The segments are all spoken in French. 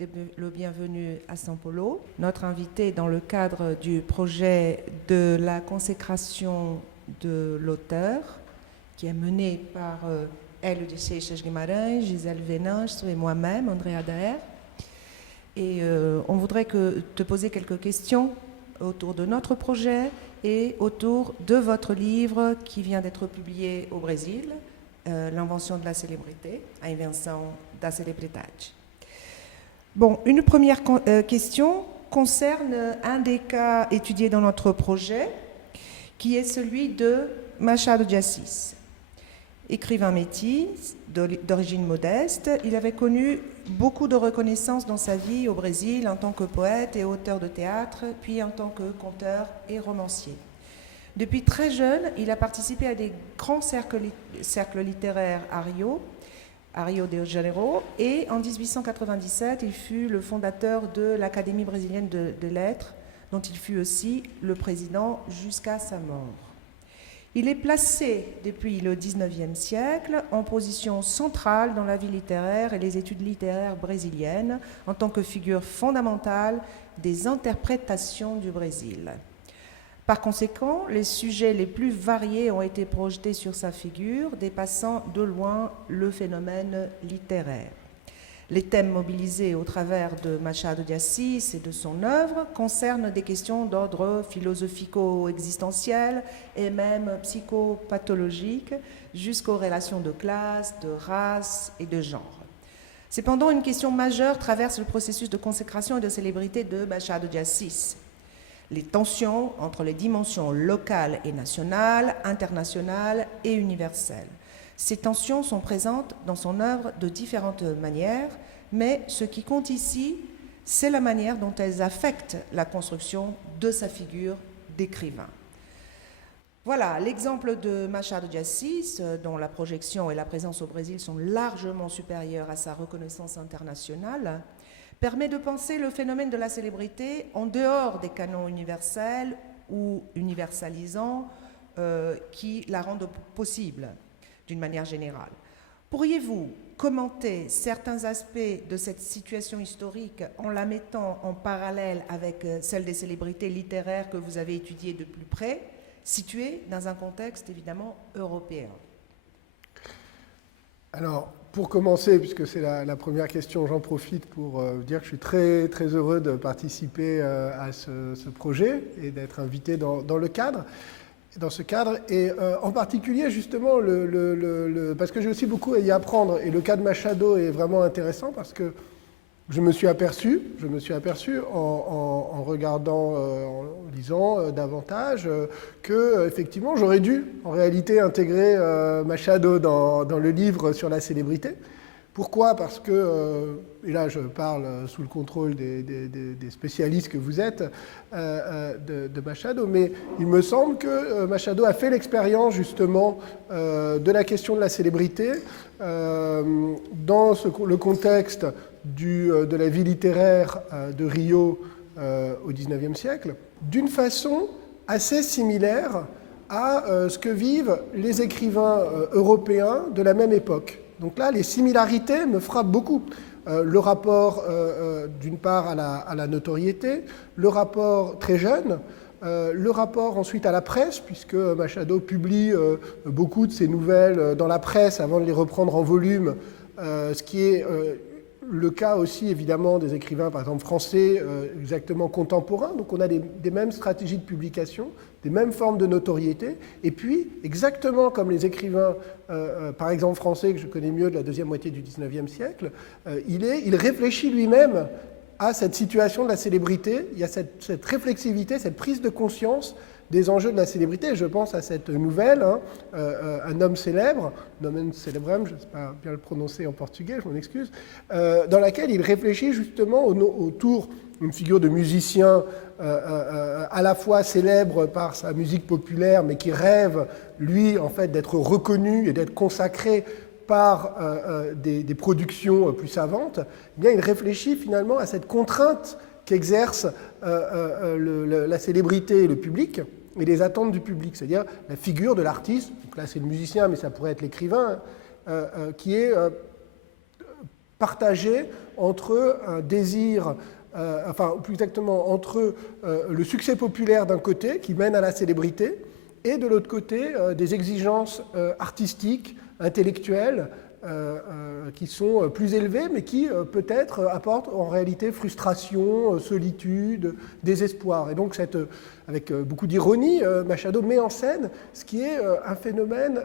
êtes le bienvenu à São Paulo. Notre invité dans le cadre du projet de la consécration de l'auteur, qui est mené par Hélio de Seixas Guimarães, Gisèle Venanço et moi-même, Andrea Daer. Et on voudrait te poser quelques questions autour de notre projet et autour de votre livre qui vient d'être publié au Brésil, L'invention de la célébrité, a invenção da celebridade. Bon, une première question concerne un des cas étudiés dans notre projet, qui est celui de Machado de Assis. Écrivain métis, d'origine modeste, il avait connu beaucoup de reconnaissance dans sa vie au Brésil en tant que poète et auteur de théâtre, puis en tant que conteur et romancier. Depuis très jeune, il a participé à des grands cercles littéraires à Rio de Janeiro, et en 1897, il fut le fondateur de l'Académie brésilienne de lettres, dont il fut aussi le président jusqu'à sa mort. Il est placé depuis le XIXe siècle en position centrale dans la vie littéraire et les études littéraires brésiliennes en tant que figure fondamentale des interprétations du Brésil. Par conséquent, les sujets les plus variés ont été projetés sur sa figure, dépassant de loin le phénomène littéraire. Les thèmes mobilisés au travers de Machado de Assis et de son œuvre concernent des questions d'ordre philosophico-existentiel et même psychopathologique, jusqu'aux relations de classe, de race et de genre. Cependant, une question majeure traverse le processus de consécration et de célébrité de Machado de Assis: les tensions entre les dimensions locales et nationales, internationales et universelles. Ces tensions sont présentes dans son œuvre de différentes manières, mais ce qui compte ici, c'est la manière dont elles affectent la construction de sa figure d'écrivain. Voilà, l'exemple de Machado de Assis, dont la projection et la présence au Brésil sont largement supérieures à sa reconnaissance internationale, permet de penser le phénomène de la célébrité en dehors des canons universels ou universalisants qui la rendent possible d'une manière générale. Pourriez-vous commenter certains aspects de cette situation historique en la mettant en parallèle avec celle des célébrités littéraires que vous avez étudiées de plus près, situées dans un contexte évidemment européen? Alors, pour commencer, puisque c'est la première question, j'en profite pour dire que je suis très, très heureux de participer à ce projet et d'être invité dans ce cadre. Et en particulier, justement, parce que j'ai aussi beaucoup à y apprendre. Et le cas de Machado est vraiment intéressant parce que je me suis aperçu en regardant, en lisant davantage, que effectivement j'aurais dû en réalité intégrer Machado dans le livre sur la célébrité. Pourquoi ? Parce que, et là je parle sous le contrôle des spécialistes que vous êtes de Machado, mais il me semble que Machado a fait l'expérience justement de la question de la célébrité dans le contexte de la vie littéraire de Rio au XIXe siècle, d'une façon assez similaire à ce que vivent les écrivains européens de la même époque. Donc là, les similarités me frappent beaucoup. Le rapport, d'une part, à la notoriété, le rapport très jeune, le rapport ensuite à la presse, puisque Machado publie beaucoup de ses nouvelles dans la presse avant de les reprendre en volume, ce qui est le cas aussi évidemment des écrivains, par exemple français, exactement contemporains. Donc on a des mêmes stratégies de publication, des mêmes formes de notoriété. Et puis, exactement comme les écrivains, par exemple français, que je connais mieux de la deuxième moitié du XIXe siècle, il réfléchit lui-même à cette situation de la célébrité. Il y a cette réflexivité, cette prise de conscience des enjeux de la célébrité. Je pense à cette nouvelle, Un homme célèbre, Nomen Celebrem, je ne sais pas bien le prononcer en portugais, je m'en excuse, dans laquelle il réfléchit justement autour d'une figure de musicien à la fois célèbre par sa musique populaire, mais qui rêve, lui, en fait, d'être reconnu et d'être consacré par des productions plus savantes. Eh bien, il réfléchit finalement à cette contrainte qu'exerce la célébrité et le public, et les attentes du public, c'est-à-dire la figure de l'artiste, donc là c'est le musicien, mais ça pourrait être l'écrivain, qui est partagé entre un désir, ou plus exactement entre le succès populaire d'un côté, qui mène à la célébrité, et de l'autre côté, des exigences artistiques, intellectuelles, qui sont plus élevées, mais qui peut-être apportent en réalité frustration, solitude, désespoir. Et donc, avec beaucoup d'ironie, Machado met en scène ce qui est un phénomène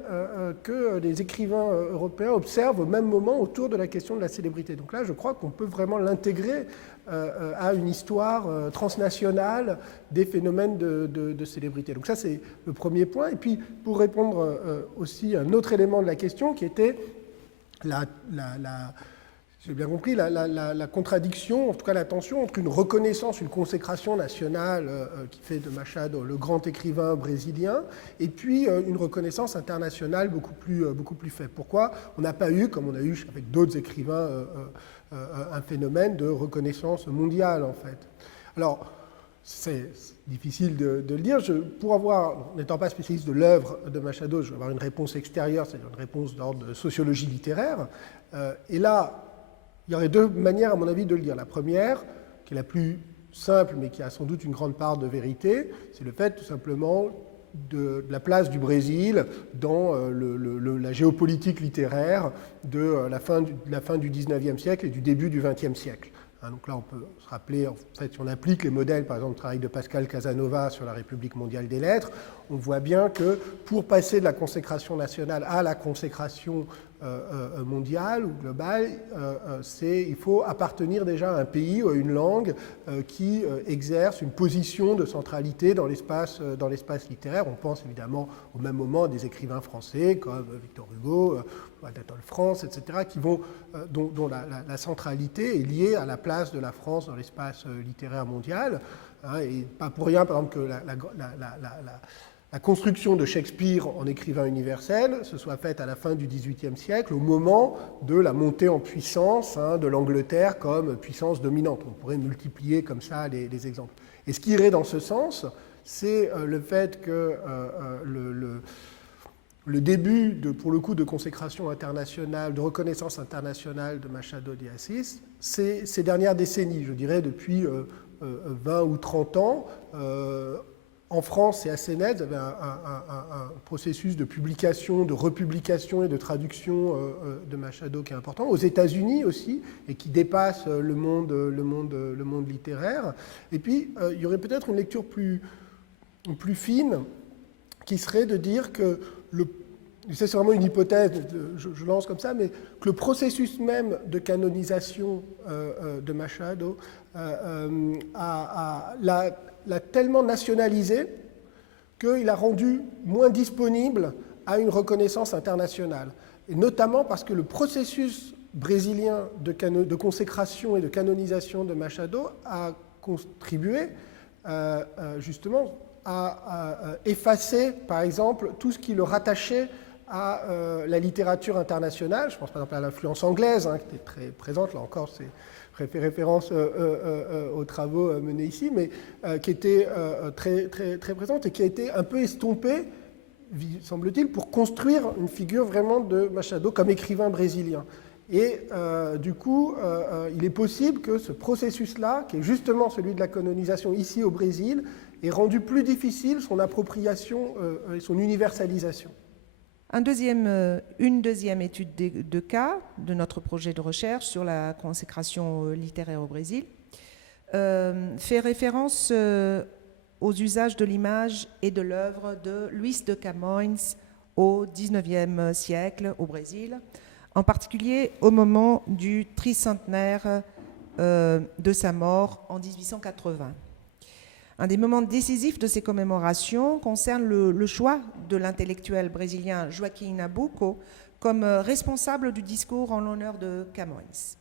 que les écrivains européens observent au même moment autour de la question de la célébrité. Donc là, je crois qu'on peut vraiment l'intégrer à une histoire transnationale des phénomènes de célébrité. Donc ça, c'est le premier point. Et puis, pour répondre aussi à un autre élément de la question, qui était j'ai bien compris, la contradiction, en tout cas la tension entre une reconnaissance, une consécration nationale qui fait de Machado le grand écrivain brésilien, et puis une reconnaissance internationale beaucoup plus faible. Pourquoi on n'a pas eu, comme on a eu avec d'autres écrivains, un phénomène de reconnaissance mondiale, en fait. Alors, c'est difficile de le dire. N'étant pas spécialiste de l'œuvre de Machado, je vais avoir une réponse extérieure, c'est-à-dire une réponse d'ordre de sociologie littéraire. Et là, il y aurait deux manières, à mon avis, de le dire. La première, qui est la plus simple, mais qui a sans doute une grande part de vérité, c'est le fait, tout simplement, de la place du Brésil dans la géopolitique littéraire de la fin du XIXe siècle et du début du XXe siècle. Donc là, on peut se rappeler, en fait, si on applique les modèles, par exemple, le travail de Pascal Casanova sur la République mondiale des lettres, on voit bien que pour passer de la consécration nationale à la consécration mondiale ou globale, il faut appartenir déjà à un pays ou à une langue qui exerce une position de centralité dans l'espace littéraire. On pense évidemment au même moment à des écrivains français comme Victor Hugo, Anatole France, etc., dont la centralité est liée à la place de la France dans l'espace littéraire mondial. Et pas pour rien, par exemple, que la construction de Shakespeare en écrivain universel se soit faite à la fin du XVIIIe siècle, au moment de la montée en puissance de l'Angleterre comme puissance dominante. On pourrait multiplier comme ça les exemples. Et ce qui irait dans ce sens, c'est le fait que le début, pour le coup, de consécration internationale, de reconnaissance internationale de Machado de Assis, c'est ces dernières décennies, je dirais depuis 20 ou 30 ans. En France, c'est assez net, vous avez un processus de publication, de republication et de traduction de Machado qui est important. Aux États-Unis aussi, et qui dépasse le monde littéraire. Et puis, il y aurait peut-être une lecture plus fine qui serait de dire que c'est vraiment une hypothèse, je lance comme ça, mais que le processus même de canonisation de Machado l'a tellement nationalisé qu'il a rendu moins disponible à une reconnaissance internationale. Et notamment parce que le processus brésilien de consécration et de canonisation de Machado a contribué justement à effacer, par exemple, tout ce qui le rattachait à la littérature internationale. Je pense par exemple à l'influence anglaise, qui était très présente, là encore, c'est fait référence aux travaux menés ici, mais qui était très, très, très présente et qui a été un peu estompée, semble-t-il, pour construire une figure vraiment de Machado comme écrivain brésilien. Et du coup, il est possible que ce processus-là, qui est justement celui de la canonisation ici au Brésil, ait rendu plus difficile son appropriation et son universalisation. Une deuxième étude de cas de notre projet de recherche sur la consécration littéraire au Brésil fait référence aux usages de l'image et de l'œuvre de Luis de Camões au XIXe siècle au Brésil, en particulier au moment du tricentenaire de sa mort en 1880. Un des moments décisifs de ces commémorations concerne le choix de l'intellectuel brésilien Joaquim Nabuco comme responsable du discours en l'honneur de Camões.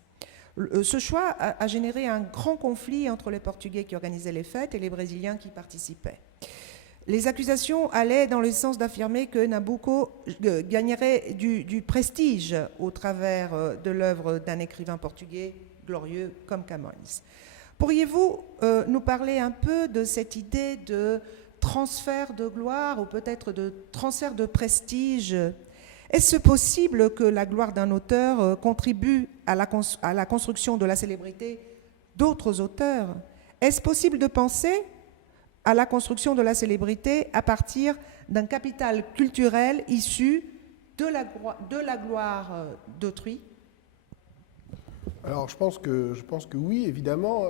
Ce choix a généré un grand conflit entre les Portugais qui organisaient les fêtes et les Brésiliens qui participaient. Les accusations allaient dans le sens d'affirmer que Nabuco gagnerait du prestige au travers de l'œuvre d'un écrivain portugais glorieux comme Camões. Pourriez-vous nous parler un peu de cette idée de transfert de gloire ou peut-être de transfert de prestige? Est-ce possible que la gloire d'un auteur contribue à la construction de la célébrité d'autres auteurs? Est-ce possible de penser à la construction de la célébrité à partir d'un capital culturel issu de la gloire d'autrui? Alors je pense que oui, évidemment.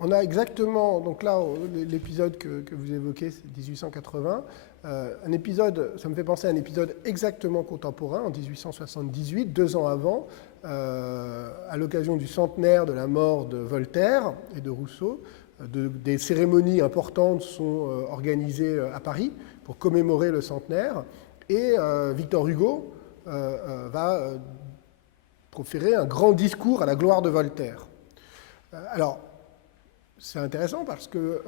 On a exactement, donc là, l'épisode que vous évoquez, c'est 1880. Un épisode, ça me fait penser à un épisode exactement contemporain, en 1878, 2 ans avant, à l'occasion du centenaire de la mort de Voltaire et de Rousseau. Des cérémonies importantes sont organisées à Paris pour commémorer le centenaire. Et Victor Hugo va proférer un grand discours à la gloire de Voltaire. Alors, c'est intéressant parce que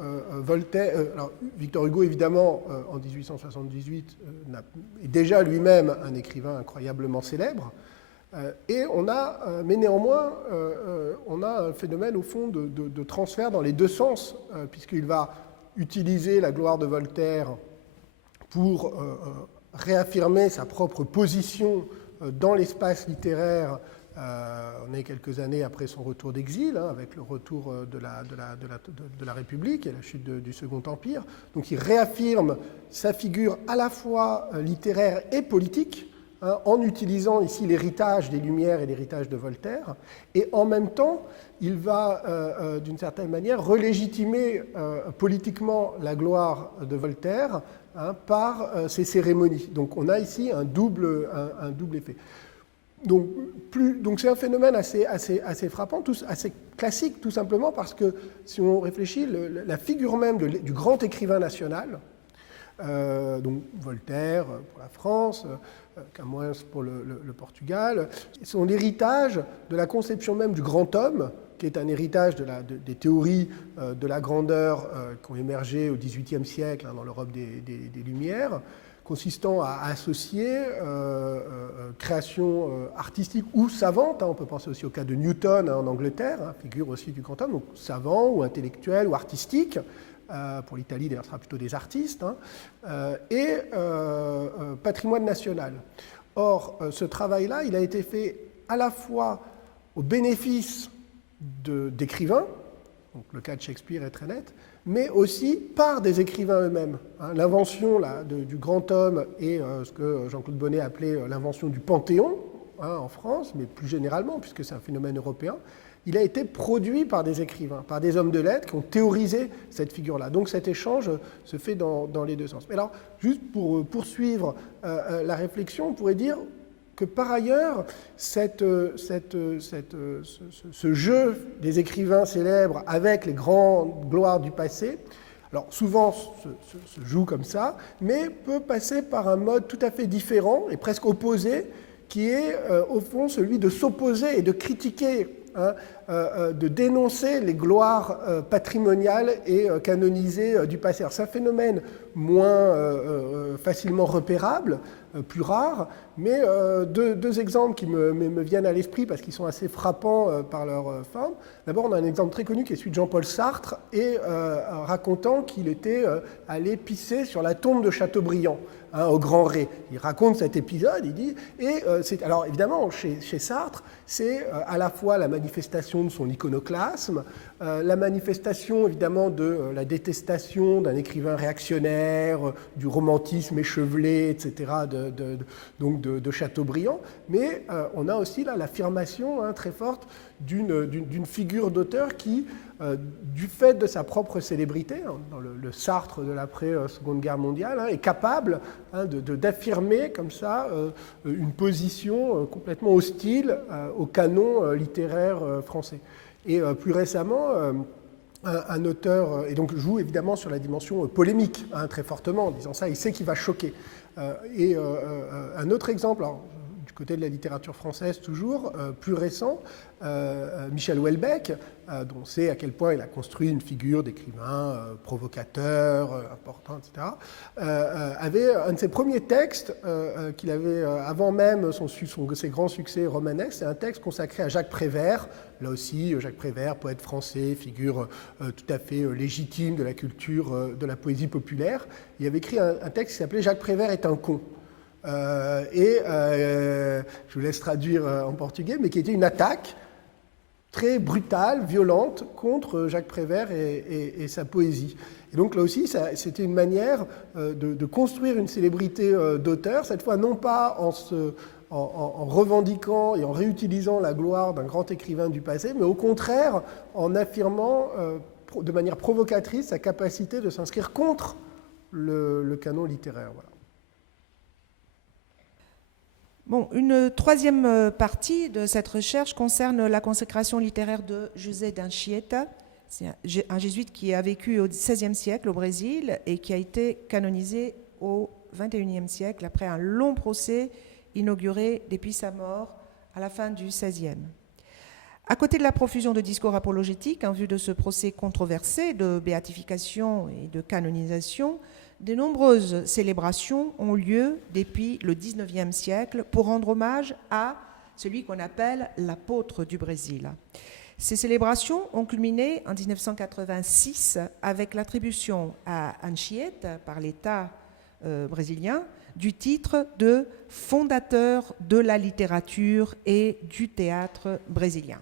Victor Hugo, évidemment, en 1878, est déjà lui-même un écrivain incroyablement célèbre. Mais néanmoins, on a un phénomène, au fond, de transfert dans les deux sens, puisqu'il va utiliser la gloire de Voltaire pour réaffirmer sa propre position dans l'espace littéraire. On est quelques années après son retour d'exil, avec le retour de la République et la chute du Second Empire. Donc il réaffirme sa figure à la fois littéraire et politique, en utilisant ici l'héritage des Lumières et l'héritage de Voltaire. Et en même temps, il va, d'une certaine manière, relégitimer politiquement la gloire de Voltaire par ces cérémonies. Donc on a ici un double effet. Donc c'est un phénomène assez frappant, assez classique, tout simplement parce que, si on réfléchit, la figure même du grand écrivain national, donc Voltaire pour la France, Camões pour le Portugal, son héritage de la conception même du grand homme, qui est un héritage des théories de la grandeur qui ont émergé au XVIIIe siècle dans l'Europe des Lumières, consistant à associer création artistique ou savante. On peut penser aussi au cas de Newton en Angleterre, figure aussi du grand homme, donc savant ou intellectuel ou artistique. Pour l'Italie, d'ailleurs, ce sera plutôt des artistes, et patrimoine national. Or, ce travail-là, il a été fait à la fois au bénéfice d'écrivains, donc le cas de Shakespeare est très net, mais aussi par des écrivains eux-mêmes. L'invention du grand homme et ce que Jean-Claude Bonnet appelait l'invention du Panthéon en France, mais plus généralement, puisque c'est un phénomène européen, il a été produit par des écrivains, par des hommes de lettres qui ont théorisé cette figure-là. Donc cet échange se fait dans les deux sens. Mais alors, juste pour poursuivre la réflexion, on pourrait dire que par ailleurs, ce jeu des écrivains célèbres avec les grandes gloires du passé, alors souvent se joue comme ça, mais peut passer par un mode tout à fait différent et presque opposé, qui est au fond celui de s'opposer et de critiquer, de dénoncer les gloires patrimoniales et canonisées du passé. Alors, c'est un phénomène moins facilement repérable, plus rare, mais deux exemples qui me viennent à l'esprit parce qu'ils sont assez frappants par leur forme. D'abord, on a un exemple très connu qui est celui de Jean-Paul Sartre, et racontant qu'il était allé pisser sur la tombe de Chateaubriand, au Grand Ré. Il raconte cet épisode, il dit, alors évidemment, chez Sartre, c'est à la fois la manifestation de son iconoclasme, la manifestation évidemment de la détestation d'un écrivain réactionnaire, du romantisme échevelé, etc., de Chateaubriand, mais on a aussi là l'affirmation très forte d'une figure d'auteur qui, du fait de sa propre célébrité, dans le Sartre de l'après-Seconde Guerre mondiale, est capable d'affirmer comme ça une position complètement hostile au canon littéraire français. Et plus récemment, un auteur, et donc joue évidemment sur la dimension polémique, très fortement, en disant ça, il sait qu'il va choquer. Un autre exemple, alors, du côté de la littérature française toujours, plus récent, Michel Houellebecq, dont on sait à quel point il a construit une figure d'écrivain provocateur, important, etc., avait un de ses premiers textes qu'il avait, avant même ses grands succès romanesques, c'est un texte consacré à Jacques Prévert. Là aussi, Jacques Prévert, poète français, figure tout à fait légitime de la culture, de la poésie populaire. Il avait écrit un texte qui s'appelait « Jacques Prévert est un con ». je vous laisse traduire en portugais, mais qui était une attaque très brutale, violente, contre Jacques Prévert et sa poésie. Et donc là aussi, c'était une manière de construire une célébrité d'auteur, cette fois non pas en revendiquant et en réutilisant la gloire d'un grand écrivain du passé, mais au contraire en affirmant de manière provocatrice sa capacité de s'inscrire contre le canon littéraire. Voilà. Bon, une troisième partie de cette recherche concerne la consécration littéraire de José d'Anchieta. C'est un jésuite qui a vécu au XVIe siècle au Brésil et qui a été canonisé au XXIe siècle après un long procès inauguré depuis sa mort à la fin du XVIe. À côté de la profusion de discours apologétiques en vue de ce procès controversé de béatification et de canonisation, de nombreuses célébrations ont lieu depuis le XIXe siècle pour rendre hommage à celui qu'on appelle l'apôtre du Brésil. Ces célébrations ont culminé en 1986 avec l'attribution à Anchieta par l'État brésilien du titre de fondateur de la littérature et du théâtre brésilien.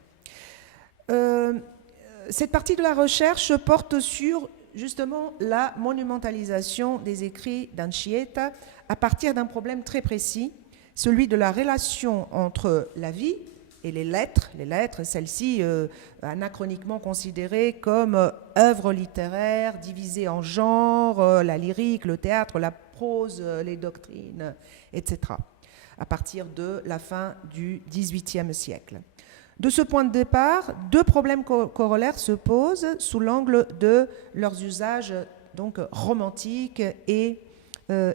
Cette partie de la recherche porte sur justement la monumentalisation des écrits d'Anchieta à partir d'un problème très précis, celui de la relation entre la vie et les lettres, celles-ci anachroniquement considérées comme œuvres littéraires divisées en genres, la lyrique, le théâtre, la prose, les doctrines, etc., à partir de la fin du XVIIIe siècle. De ce point de départ, deux problèmes corollaires se posent sous l'angle de leurs usages donc romantiques et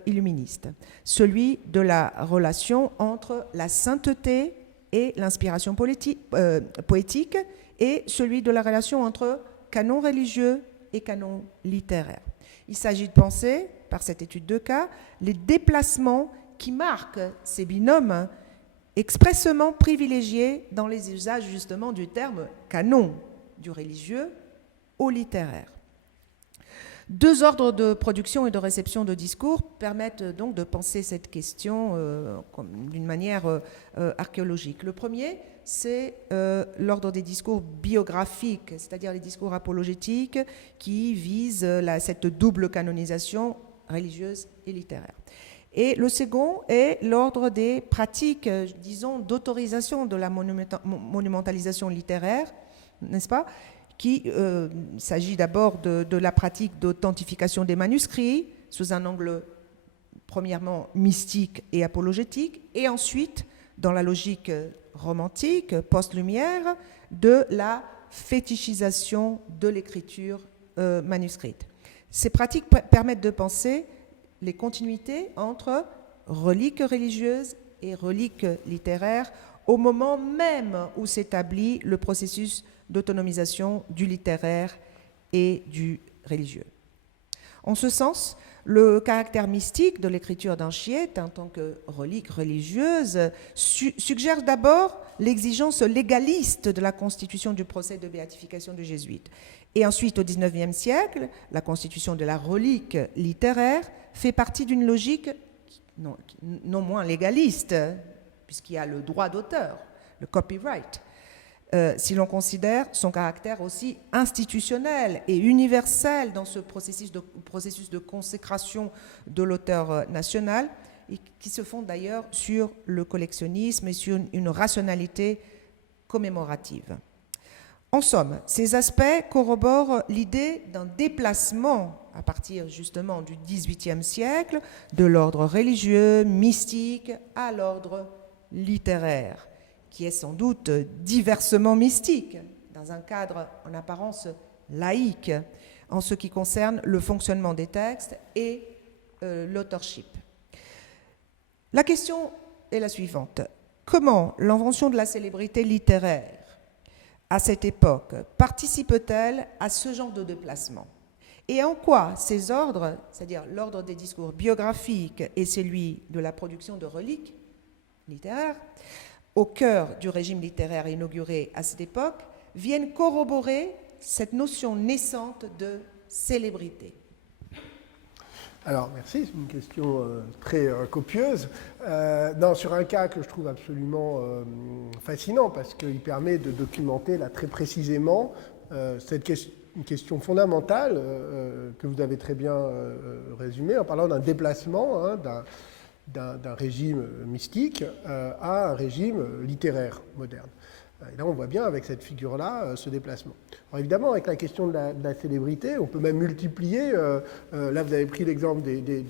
illuministes. Celui de la relation entre la sainteté et l'inspiration poétique, et celui de la relation entre canon religieux et canon littéraire. Il s'agit de penser, par cette étude de cas, les déplacements qui marquent ces binômes expressément privilégiés dans les usages justement du terme canon, du religieux au littéraire. Deux ordres de production et de réception de discours permettent donc de penser cette question d'une manière archéologique. Le premier, c'est l'ordre des discours biographiques, c'est-à-dire les discours apologétiques qui visent cette double canonisation religieuse et littéraire. Et le second est l'ordre des pratiques, disons, d'autorisation de la monumentalisation littéraire, n'est-ce pas ? Qui s'agit d'abord de la pratique d'authentification des manuscrits sous un angle premièrement mystique et apologétique, et ensuite, dans la logique romantique, post-lumière, de la fétichisation de l'écriture manuscrite. Ces pratiques permettent de penser les continuités entre reliques religieuses et reliques littéraires au moment même où s'établit le processus d'autonomisation du littéraire et du religieux. En ce sens, le caractère mystique de l'écriture d'Anchieta en tant que relique religieuse suggère d'abord l'exigence légaliste de la constitution du procès de béatification des jésuites. Et ensuite, au XIXe siècle, la constitution de la relique littéraire fait partie d'une logique non moins légaliste, puisqu'il y a le droit d'auteur, le copyright, si l'on considère son caractère aussi institutionnel et universel dans ce processus de consécration de l'auteur national, et qui se fonde d'ailleurs sur le collectionnisme et sur une rationalité commémorative. En somme, ces aspects corroborent l'idée d'un déplacement à partir justement du XVIIIe siècle de l'ordre religieux, mystique, à l'ordre littéraire, qui est sans doute diversement mystique, dans un cadre en apparence laïque, en ce qui concerne le fonctionnement des textes et l'authorship. La question est la suivante. Comment l'invention de la célébrité littéraire à cette époque participe-t-elle à ce genre de déplacement ? Et en quoi ces ordres, c'est-à-dire l'ordre des discours biographiques et celui de la production de reliques littéraires, au cœur du régime littéraire inauguré à cette époque, viennent corroborer cette notion naissante de célébrité. Alors, merci, c'est une question très copieuse. Non, sur un cas que je trouve absolument fascinant, parce qu'il permet de documenter là, très précisément une question fondamentale que vous avez très bien résumée en parlant d'un déplacement d'un régime mystique à un régime littéraire moderne. Et là, on voit bien avec cette figure-là ce déplacement. Alors évidemment, avec la question de la célébrité, on peut même multiplier. Là, vous avez pris l'exemple du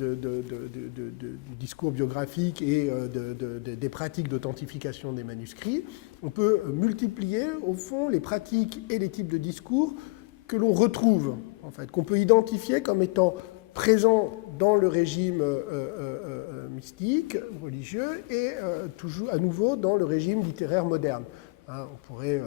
discours biographique et des pratiques d'authentification des manuscrits. On peut multiplier, au fond, les pratiques et les types de discours que l'on retrouve, en fait, qu'on peut identifier comme étant présents dans le régime mystique, religieux, et toujours à nouveau dans le régime littéraire moderne. On pourrait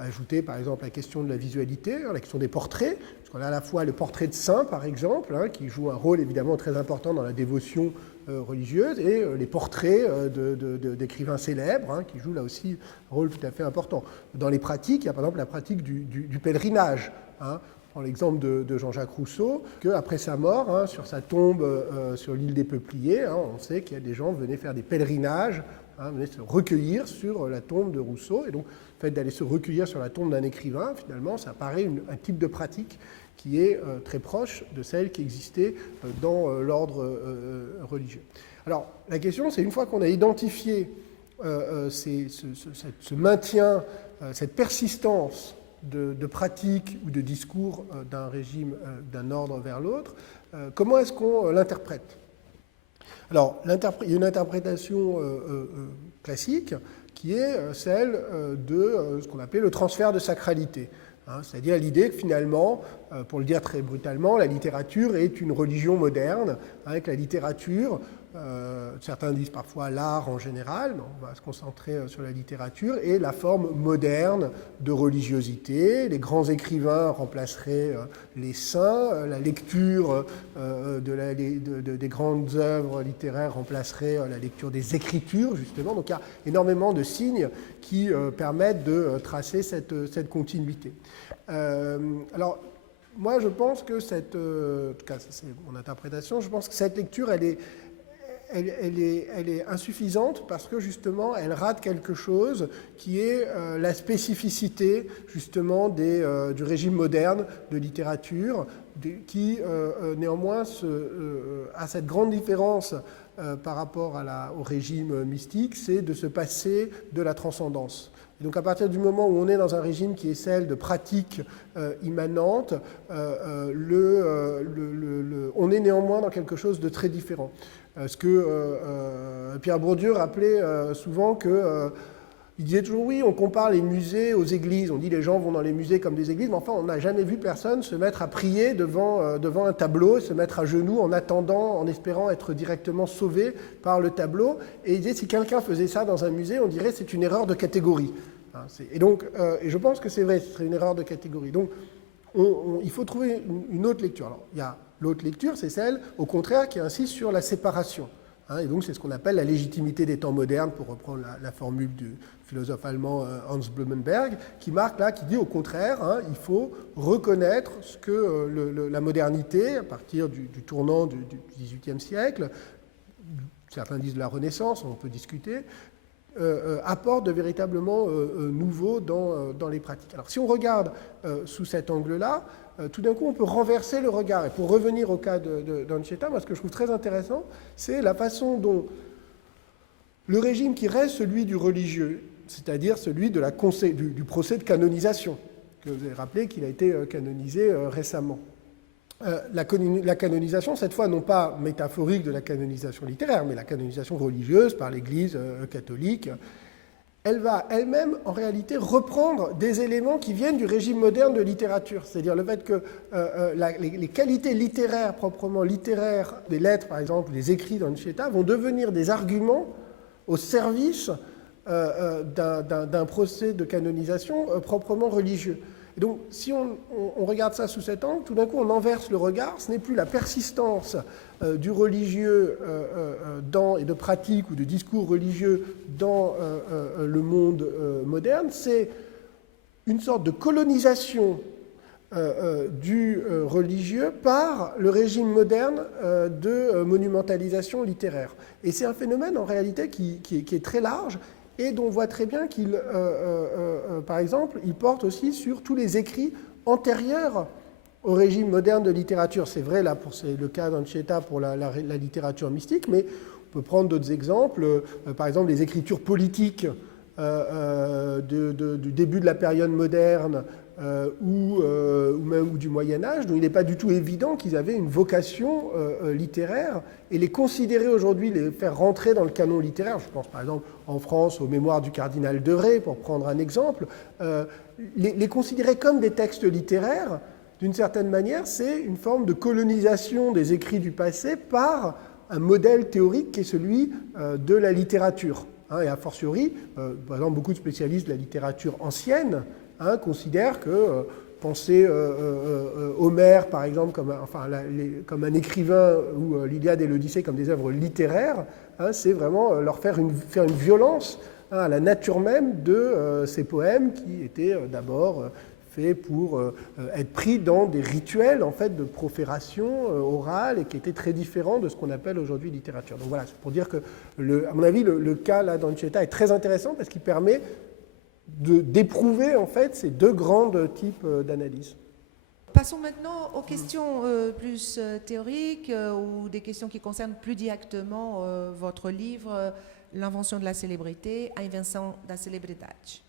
ajouter par exemple la question de la visualité, la question des portraits, parce qu'on a à la fois le portrait de saint par exemple, qui joue un rôle évidemment très important dans la dévotion religieuse, et les portraits d'écrivains célèbres, qui jouent là aussi un rôle tout à fait important. Dans les pratiques, il y a par exemple la pratique du pèlerinage. Prends l'exemple de Jean-Jacques Rousseau, qu'après sa mort, sur sa tombe sur l'île des Peupliers, on sait qu'il y a des gens qui venaient faire des pèlerinages, venaient se recueillir sur la tombe de Rousseau. Et donc, le fait d'aller se recueillir sur la tombe d'un écrivain, finalement, ça paraît un type de pratique qui est très proche de celle qui existait dans l'ordre religieux. Alors, la question, c'est une fois qu'on a identifié ce maintien, cette persistance de pratiques ou de discours d'un régime, d'un ordre vers l'autre, comment est-ce qu'on l'interprète ? Alors, il y a une interprétation classique qui est celle de ce qu'on appelle le transfert de sacralité. C'est-à-dire l'idée que finalement, pour le dire très brutalement, la littérature est une religion moderne, avec la littérature, certains disent parfois l'art en général, mais on va se concentrer sur la littérature, et la forme moderne de religiosité. Les grands écrivains remplaceraient les saints, la lecture des grandes œuvres littéraires remplacerait la lecture des écritures, justement. Donc il y a énormément de signes qui permettent de tracer cette continuité. Alors, moi, je pense que en tout cas, c'est mon interprétation, je pense que cette lecture, elle est insuffisante parce que, justement, elle rate quelque chose qui est la spécificité, justement, du régime moderne de littérature, qui, néanmoins, a cette grande différence par rapport au régime mystique, c'est de se passer de la transcendance. Et donc à partir du moment où on est dans un régime qui est celle de pratiques immanentes, on est néanmoins dans quelque chose de très différent. Ce que Pierre Bourdieu rappelait souvent que... il disait toujours, oui, on compare les musées aux églises. On dit les gens vont dans les musées comme des églises, mais enfin, on n'a jamais vu personne se mettre à prier devant un tableau, se mettre à genoux en attendant, en espérant être directement sauvé par le tableau. Et il disait, si quelqu'un faisait ça dans un musée, on dirait que c'est une erreur de catégorie. Et donc, je pense que c'est vrai, ce serait une erreur de catégorie. Donc, il faut trouver une autre lecture. Alors, il y a l'autre lecture, c'est celle, au contraire, qui insiste sur la séparation. Et donc, c'est ce qu'on appelle la légitimité des temps modernes, pour reprendre la formule du philosophe allemand Hans Blumenberg, qui marque là, qui dit au contraire, il faut reconnaître ce que la modernité, à partir du tournant du XVIIIe siècle, certains disent la Renaissance, on peut discuter, apporte de véritablement nouveau dans les pratiques. Alors, si on regarde sous cet angle-là, tout d'un coup, on peut renverser le regard. Et pour revenir au cas d'Anchieta, moi, ce que je trouve très intéressant, c'est la façon dont le régime qui reste celui du religieux, c'est-à-dire celui du procès de canonisation, que vous avez rappelé qu'il a été canonisé récemment. La canonisation, cette fois, non pas métaphorique de la canonisation littéraire, mais la canonisation religieuse par l'Église catholique, elle va elle-même, en réalité, reprendre des éléments qui viennent du régime moderne de littérature. C'est-à-dire le fait que les qualités littéraires, proprement littéraires, des lettres, par exemple, des écrits d'Anchieta, vont devenir des arguments au service d'un procès de canonisation proprement religieux. Et donc, si on regarde ça sous cet angle, tout d'un coup, on inverse le regard. Ce n'est plus la persistance du religieux et de pratiques ou de discours religieux dans le monde moderne, c'est une sorte de colonisation du religieux par le régime moderne de monumentalisation littéraire. Et c'est un phénomène en réalité qui est très large et dont on voit très bien qu'il, par exemple, il porte aussi sur tous les écrits antérieurs au régime moderne de littérature. C'est vrai, là, c'est le cas d'Anchieta pour la littérature mystique, mais on peut prendre d'autres exemples, par exemple les écritures politiques du début de la période moderne ou du Moyen-Âge, dont il n'est pas du tout évident qu'ils avaient une vocation littéraire, et les considérer aujourd'hui, les faire rentrer dans le canon littéraire, je pense par exemple en France aux Mémoires du cardinal de Retz, pour prendre un exemple, les considérer comme des textes littéraires, d'une certaine manière, c'est une forme de colonisation des écrits du passé par un modèle théorique qui est celui de la littérature. Et a fortiori, par exemple, beaucoup de spécialistes de la littérature ancienne considèrent que penser Homère, par exemple, comme un écrivain, ou l'Iliade et l'Odyssée comme des œuvres littéraires, c'est vraiment leur faire une violence à la nature même de ces poèmes qui étaient d'abord faits pour être pris dans des rituels en fait, de profération orale et qui étaient très différents de ce qu'on appelle aujourd'hui littérature. Donc voilà, c'est pour dire que, à mon avis, le cas là d'Anchieta est très intéressant parce qu'il permet d'éprouver en fait ces deux grands types d'analyse. Passons maintenant aux questions plus théoriques ou des questions qui concernent plus directement votre livre, L'invention de la célébrité, A invenção da celebridade.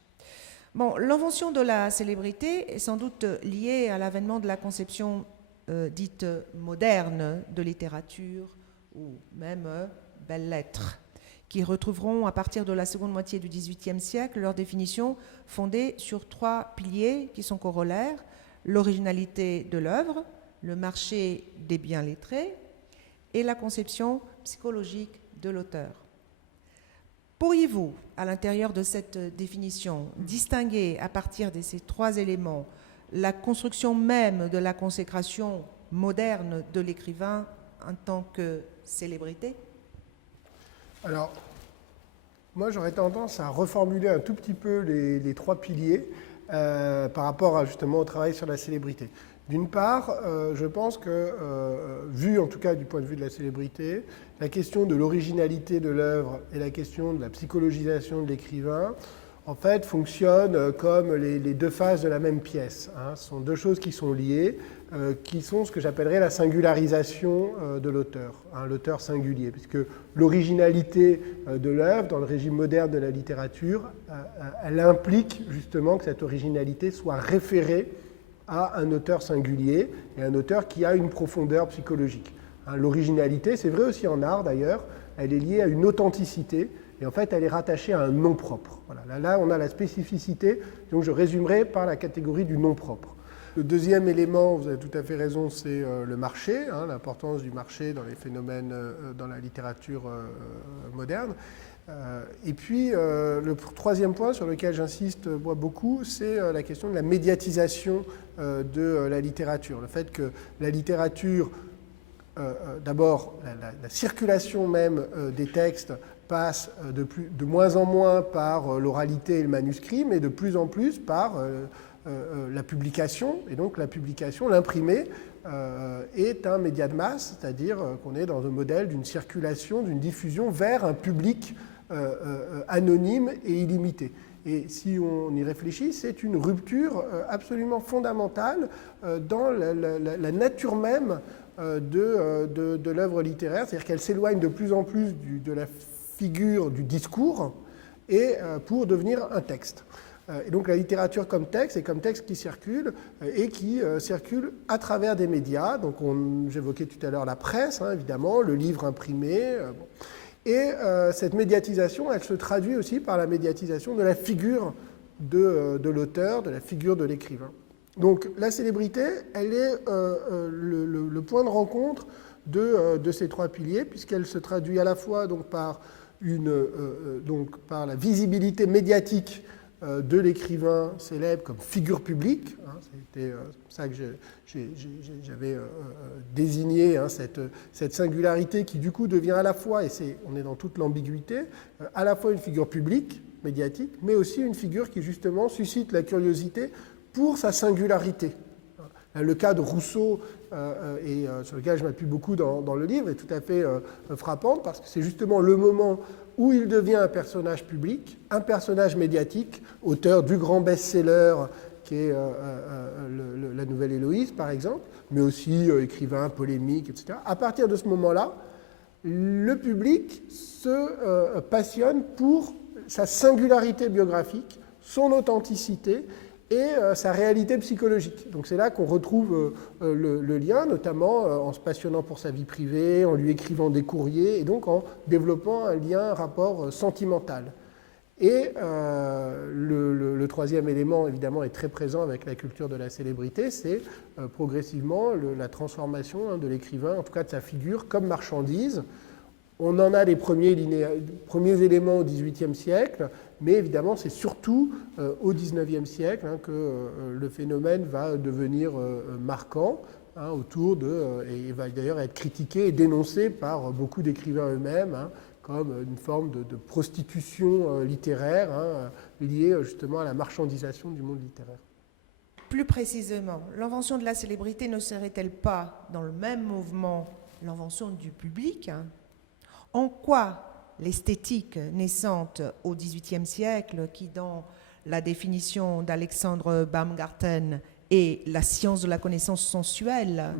Bon, l'invention de la célébrité est sans doute liée à l'avènement de la conception dite moderne de littérature ou même belles lettres, qui retrouveront à partir de la seconde moitié du XVIIIe siècle leur définition fondée sur trois piliers qui sont corollaires: l'originalité de l'œuvre, le marché des biens lettrés et la conception psychologique de l'auteur. Pourriez-vous, à l'intérieur de cette définition, distinguer à partir de ces trois éléments la construction même de la consécration moderne de l'écrivain en tant que célébrité ? Alors, moi j'aurais tendance à reformuler un tout petit peu les trois piliers par rapport justement au travail sur la célébrité. D'une part, je pense que, vu en tout cas du point de vue de la célébrité, la question de l'originalité de l'œuvre et la question de la psychologisation de l'écrivain, en fait, fonctionnent comme les deux faces de la même pièce. Ce sont deux choses qui sont liées, qui sont ce que j'appellerais la singularisation de l'auteur, l'auteur singulier, puisque l'originalité de l'œuvre, dans le régime moderne de la littérature, elle implique justement que cette originalité soit référée à un auteur singulier et un auteur qui a une profondeur psychologique. L'originalité, c'est vrai aussi en art d'ailleurs, elle est liée à une authenticité et en fait elle est rattachée à un nom propre. Voilà. Là, on a la spécificité, donc je résumerai par la catégorie du nom propre. Le deuxième élément, vous avez tout à fait raison, c'est le marché, l'importance du marché dans les phénomènes, dans la littérature moderne. Et puis, le troisième point sur lequel j'insiste moi beaucoup, c'est la question de la médiatisation de la littérature. Le fait que la littérature, d'abord, la circulation même des textes passe de moins en moins par l'oralité et le manuscrit, mais de plus en plus par la publication. Et donc la publication, l'imprimé, est un média de masse, c'est-à-dire qu'on est dans un modèle d'une circulation, d'une diffusion vers un public anonyme et illimité. Et si on y réfléchit, c'est une rupture absolument fondamentale dans la nature même de l'œuvre littéraire, c'est-à-dire qu'elle s'éloigne de plus en plus de la figure du discours et pour devenir un texte. Et donc la littérature comme texte, et comme texte qui circule, et qui circule à travers des médias. Donc j'évoquais tout à l'heure la presse, évidemment, le livre imprimé. Et cette médiatisation, elle se traduit aussi par la médiatisation de la figure de l'auteur, de la figure de l'écrivain. Donc la célébrité, elle est le point de rencontre de ces trois piliers, puisqu'elle se traduit à la fois donc, par la visibilité médiatique de l'écrivain célèbre comme figure publique. C'était ça que j'avais désigné, cette singularité qui du coup devient à la fois, et on est dans toute l'ambiguïté, à la fois une figure publique, médiatique, mais aussi une figure qui justement suscite la curiosité pour sa singularité. Le cas de Rousseau, sur lequel je m'appuie beaucoup dans le livre, est tout à fait frappant parce que c'est justement le moment où il devient un personnage public, un personnage médiatique, auteur du grand best-seller qui est La Nouvelle Héloïse, par exemple, mais aussi écrivain, polémique, etc. À partir de ce moment-là, le public se passionne pour sa singularité biographique, son authenticité et sa réalité psychologique. Donc c'est là qu'on retrouve le lien, notamment en se passionnant pour sa vie privée, en lui écrivant des courriers, et donc en développant un lien, un rapport sentimental. Et le troisième élément, évidemment, est très présent avec la culture de la célébrité, c'est progressivement la transformation de l'écrivain, en tout cas de sa figure, comme marchandise. On en a les premiers éléments au XVIIIe siècle, mais évidemment, c'est surtout au XIXe siècle que le phénomène va devenir marquant, et va d'ailleurs être critiqué et dénoncé par beaucoup d'écrivains eux-mêmes, comme une forme de prostitution littéraire liée justement à la marchandisation du monde littéraire. Plus précisément, l'invention de la célébrité ne serait-elle pas, dans le même mouvement, l'invention du public ? En quoi l'esthétique naissante au XVIIIe siècle, qui dans la définition d'Alexandre Baumgarten est la science de la connaissance sensuelle,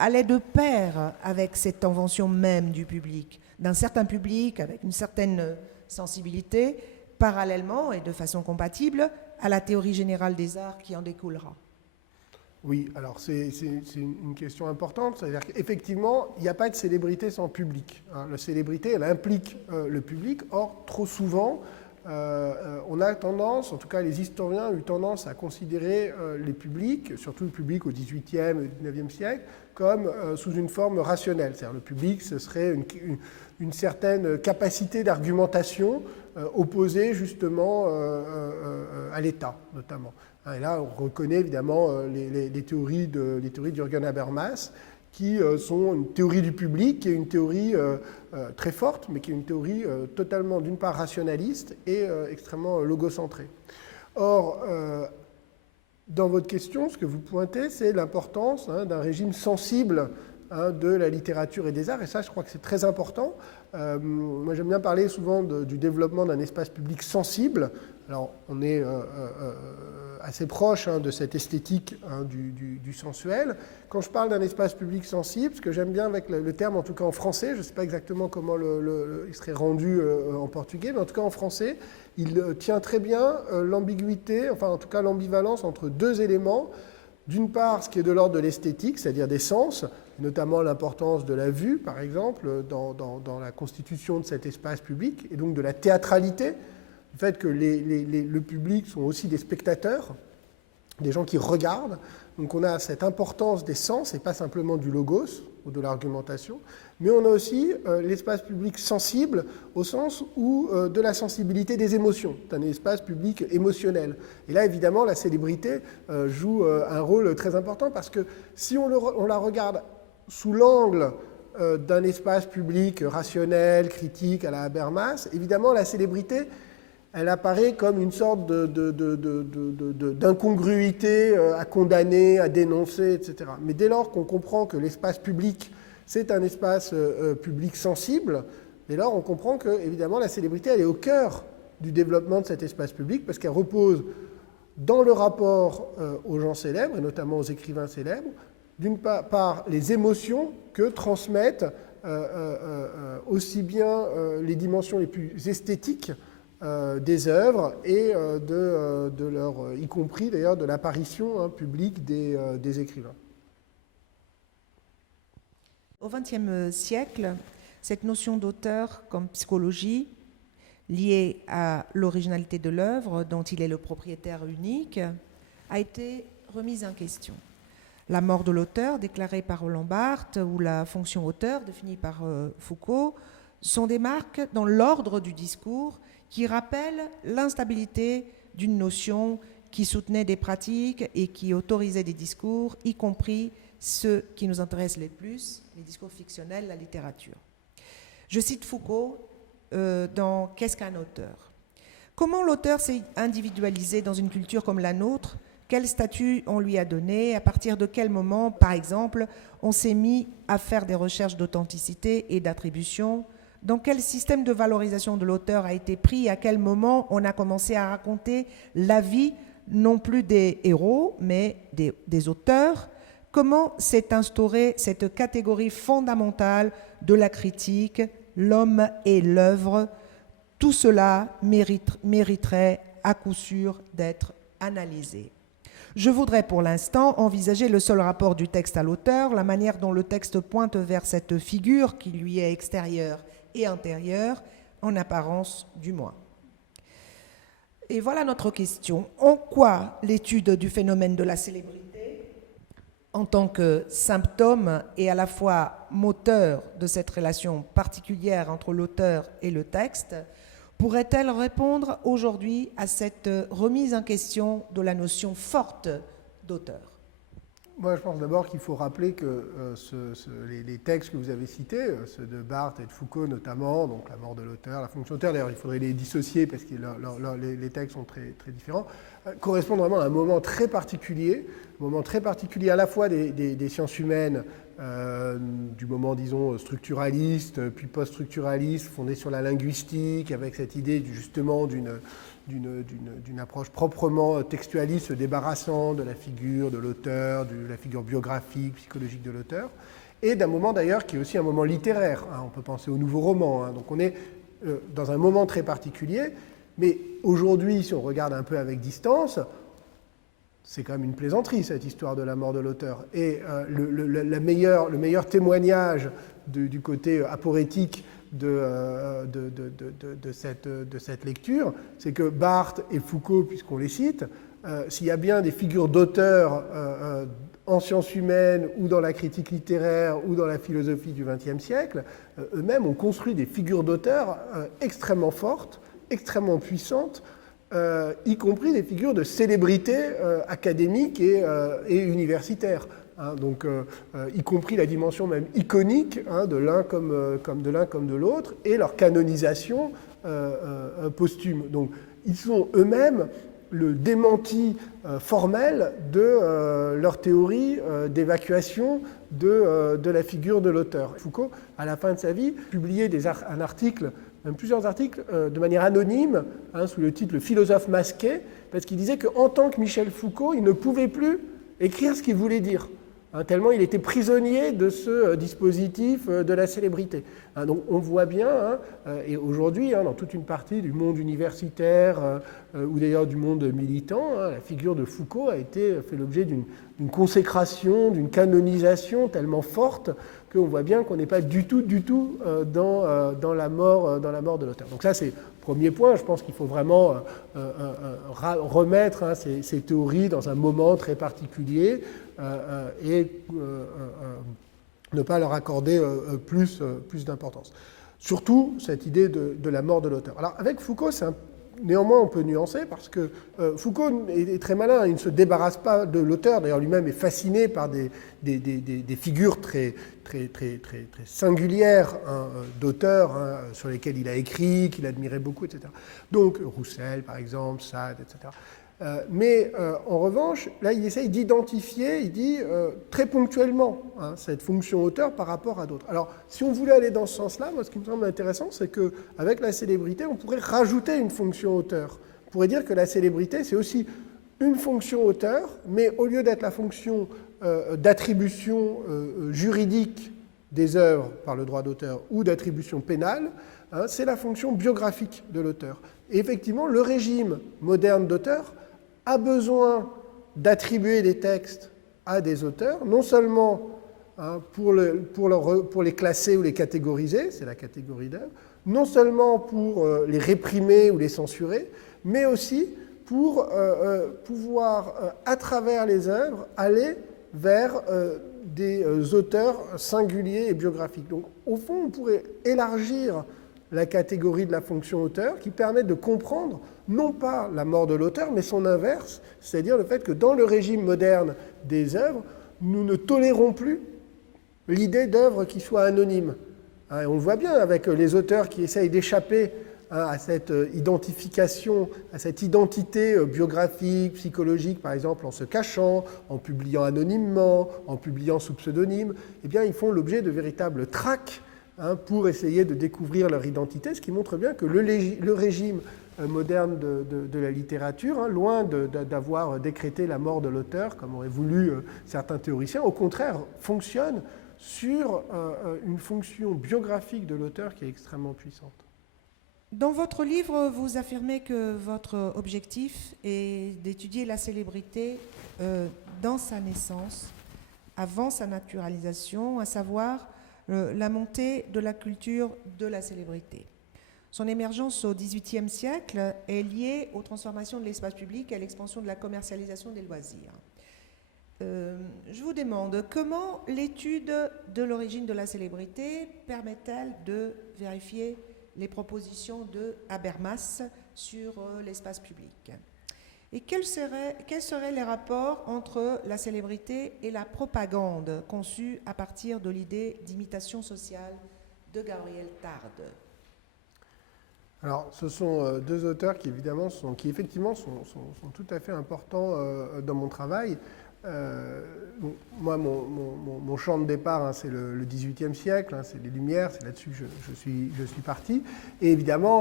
allait de pair avec cette invention même du public, d'un certain public avec une certaine sensibilité, parallèlement et de façon compatible à la théorie générale des arts qui en découlera. Oui, alors c'est une question importante, c'est-à-dire qu'effectivement, il n'y a pas de célébrité sans public. La célébrité, elle implique le public, or trop souvent, on a tendance, en tout cas les historiens ont eu tendance à considérer les publics, surtout le public au XVIIIe et XIXe siècle, comme sous une forme rationnelle. C'est-à-dire le public, ce serait une certaine capacité d'argumentation opposée justement à l'État, notamment. Et là, on reconnaît évidemment les théories d'Jürgen Habermas, qui sont une théorie du public, qui est une théorie très forte, mais qui est une théorie totalement, d'une part, rationaliste et extrêmement logocentrée. Or, dans votre question, ce que vous pointez, c'est l'importance d'un régime sensible de la littérature et des arts, et ça, je crois que c'est très important. Moi, j'aime bien parler souvent du développement d'un espace public sensible. Alors, on est assez proche de cette esthétique du sensuel. Quand je parle d'un espace public sensible, ce que j'aime bien avec le terme, en tout cas en français, je ne sais pas exactement comment il serait rendu en portugais, mais en tout cas en français, il tient très bien l'ambiguïté, enfin en tout cas l'ambivalence entre deux éléments. D'une part, ce qui est de l'ordre de l'esthétique, c'est-à-dire des sens, notamment l'importance de la vue, par exemple, dans la constitution de cet espace public, et donc de la théâtralité, le fait que le public sont aussi des spectateurs, des gens qui regardent. Donc on a cette importance des sens, et pas simplement du logos ou de l'argumentation, mais on a aussi l'espace public sensible au sens où de la sensibilité des émotions. C'est un espace public émotionnel. Et là, évidemment, la célébrité joue un rôle très important parce que si on la regarde sous l'angle d'un espace public rationnel, critique à la Habermas, évidemment, la célébrité, elle apparaît comme une sorte d'incongruité à condamner, à dénoncer, etc. Mais dès lors qu'on comprend que l'espace public, c'est un espace public sensible, dès lors on comprend que, évidemment, la célébrité, elle est au cœur du développement de cet espace public, parce qu'elle repose dans le rapport aux gens célèbres, et notamment aux écrivains célèbres, d'une part les émotions que transmettent aussi bien les dimensions les plus esthétiques des œuvres et de leur, y compris d'ailleurs de l'apparition publique des écrivains. Au XXe siècle, cette notion d'auteur comme psychologie, liée à l'originalité de l'œuvre dont il est le propriétaire unique, a été remise en question. La mort de l'auteur, déclarée par Roland Barthes, ou la fonction auteur, définie par Foucault, sont des marques dans l'ordre du discours qui rappellent l'instabilité d'une notion qui soutenait des pratiques et qui autorisait des discours, y compris ceux qui nous intéressent les plus, les discours fictionnels, la littérature. Je cite Foucault dans « Qu'est-ce qu'un auteur ?» Comment l'auteur s'est individualisé dans une culture comme la nôtre Quel statut on lui a donné? À partir de quel moment, par exemple, on s'est mis à faire des recherches d'authenticité et d'attribution? Dans quel système de valorisation de l'auteur a été pris? À quel moment on a commencé à raconter la vie, non plus des héros, mais des auteurs? Comment s'est instaurée cette catégorie fondamentale de la critique, l'homme et l'œuvre? Tout cela mériterait à coup sûr d'être analysé. Je voudrais pour l'instant envisager le seul rapport du texte à l'auteur, la manière dont le texte pointe vers cette figure qui lui est extérieure et intérieure, en apparence du moins. Et voilà notre question. En quoi l'étude du phénomène de la célébrité, en tant que symptôme et à la fois moteur de cette relation particulière entre l'auteur et le texte, pourrait-elle répondre aujourd'hui à cette remise en question de la notion forte d'auteur? Moi, je pense d'abord qu'il faut rappeler que les textes que vous avez cités, ceux de Barthes et de Foucault notamment, donc la mort de l'auteur, la fonction auteur, d'ailleurs il faudrait les dissocier parce que les textes sont très, très différents, correspondent vraiment à un moment très particulier à la fois des sciences humaines, du moment, disons, structuraliste, puis post-structuraliste, fondé sur la linguistique, avec cette idée justement d'une approche proprement textualiste, se débarrassant de la figure de l'auteur, de la figure biographique, psychologique de l'auteur, et d'un moment d'ailleurs qui est aussi un moment littéraire. On peut penser au nouveau roman. Donc on est dans un moment très particulier, mais aujourd'hui, si on regarde un peu avec distance, c'est quand même une plaisanterie, cette histoire de la mort de l'auteur. Et le meilleur témoignage du côté aporétique de cette lecture, c'est que Barthes et Foucault, puisqu'on les cite, s'il y a bien des figures d'auteurs en sciences humaines ou dans la critique littéraire ou dans la philosophie du XXe siècle, eux-mêmes ont construit des figures d'auteurs extrêmement fortes, extrêmement puissantes, y compris des figures de célébrité académique et universitaire. Donc, y compris la dimension même iconique de l'un comme de l'autre, et leur canonisation posthume. Donc, ils sont eux-mêmes le démenti formel de leur théorie d'évacuation de la figure de l'auteur. Foucault, à la fin de sa vie, publiait un article, même plusieurs articles, de manière anonyme, sous le titre « Le philosophe masqué », parce qu'il disait qu'en tant que Michel Foucault, il ne pouvait plus écrire ce qu'il voulait dire, tellement il était prisonnier de ce dispositif de la célébrité. Donc on voit bien, et aujourd'hui, dans toute une partie du monde universitaire, ou d'ailleurs du monde militant, la figure de Foucault fait l'objet d'une consécration, d'une canonisation tellement forte qu'on voit bien qu'on n'est pas du tout dans la mort de l'auteur. Donc ça, c'est le premier point. Je pense qu'il faut vraiment remettre ces théories dans un moment très particulier et ne pas leur accorder plus d'importance. Surtout cette idée de la mort de l'auteur. Alors avec Foucault, néanmoins on peut nuancer parce que Foucault est très malin, il ne se débarrasse pas de l'auteur, d'ailleurs lui-même est fasciné par des figures très singulières d'auteurs sur lesquels il a écrit, qu'il admirait beaucoup, etc. Donc Roussel par exemple, Sade, etc. Mais en revanche, là, il essaye d'identifier, il dit très ponctuellement cette fonction auteur par rapport à d'autres. Alors, si on voulait aller dans ce sens-là, moi, ce qui me semble intéressant, c'est qu'avec la célébrité, on pourrait rajouter une fonction auteur. On pourrait dire que la célébrité, c'est aussi une fonction auteur, mais au lieu d'être la fonction d'attribution juridique des œuvres par le droit d'auteur ou d'attribution pénale, c'est la fonction biographique de l'auteur. Et effectivement, le régime moderne d'auteur a besoin d'attribuer des textes à des auteurs, non seulement pour les classer ou les catégoriser, c'est la catégorie d'œuvres, non seulement pour les réprimer ou les censurer, mais aussi pour pouvoir, à travers les œuvres, aller vers des auteurs singuliers et biographiques. Donc, au fond, on pourrait élargir la catégorie de la fonction auteur qui permet de comprendre non pas la mort de l'auteur, mais son inverse, c'est-à-dire le fait que dans le régime moderne des œuvres, nous ne tolérons plus l'idée d'œuvres qui soient anonymes. Et on le voit bien avec les auteurs qui essayent d'échapper à cette identification, à cette identité biographique, psychologique, par exemple en se cachant, en publiant anonymement, en publiant sous pseudonyme, eh bien ils font l'objet de véritables traques pour essayer de découvrir leur identité, ce qui montre bien que le régime moderne de la littérature, loin d'avoir décrété la mort de l'auteur, comme auraient voulu certains théoriciens, au contraire fonctionne sur une fonction biographique de l'auteur qui est extrêmement puissante. Dans votre livre, vous affirmez que votre objectif est d'étudier la célébrité dans sa naissance, avant sa naturalisation, à savoir la montée de la culture de la célébrité. Son émergence au XVIIIe siècle est liée aux transformations de l'espace public et à l'expansion de la commercialisation des loisirs. Je vous demande comment l'étude de l'origine de la célébrité permet-elle de vérifier les propositions de Habermas sur l'espace public? Et quels seraient les rapports entre la célébrité et la propagande conçue à partir de l'idée d'imitation sociale de Gabriel Tarde? Alors, ce sont deux auteurs qui effectivement sont tout à fait importants dans mon travail. Moi, mon champ de départ, c'est le XVIIIe siècle, c'est les Lumières, c'est là-dessus que je suis parti. Et évidemment,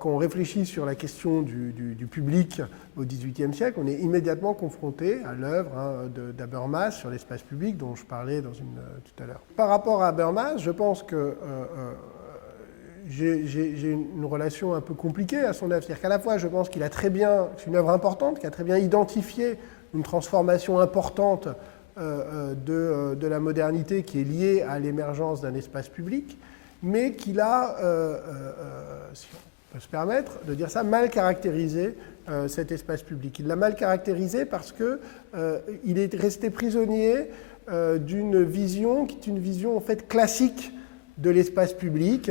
quand on réfléchit sur la question du public au XVIIIe siècle, on est immédiatement confronté à l'œuvre d'Habermas sur l'espace public, dont je parlais tout à l'heure. Par rapport à Habermas, je pense que j'ai une relation un peu compliquée à son œuvre. C'est-à-dire qu'à la fois, je pense qu'il a très bien, c'est une œuvre importante, qui a très bien identifié une transformation importante de la modernité qui est liée à l'émergence d'un espace public, mais qu'il a, si on peut se permettre de dire ça, mal caractérisé cet espace public. Il l'a mal caractérisé parce qu'il est resté prisonnier d'une vision qui est une vision en fait classique de l'espace public,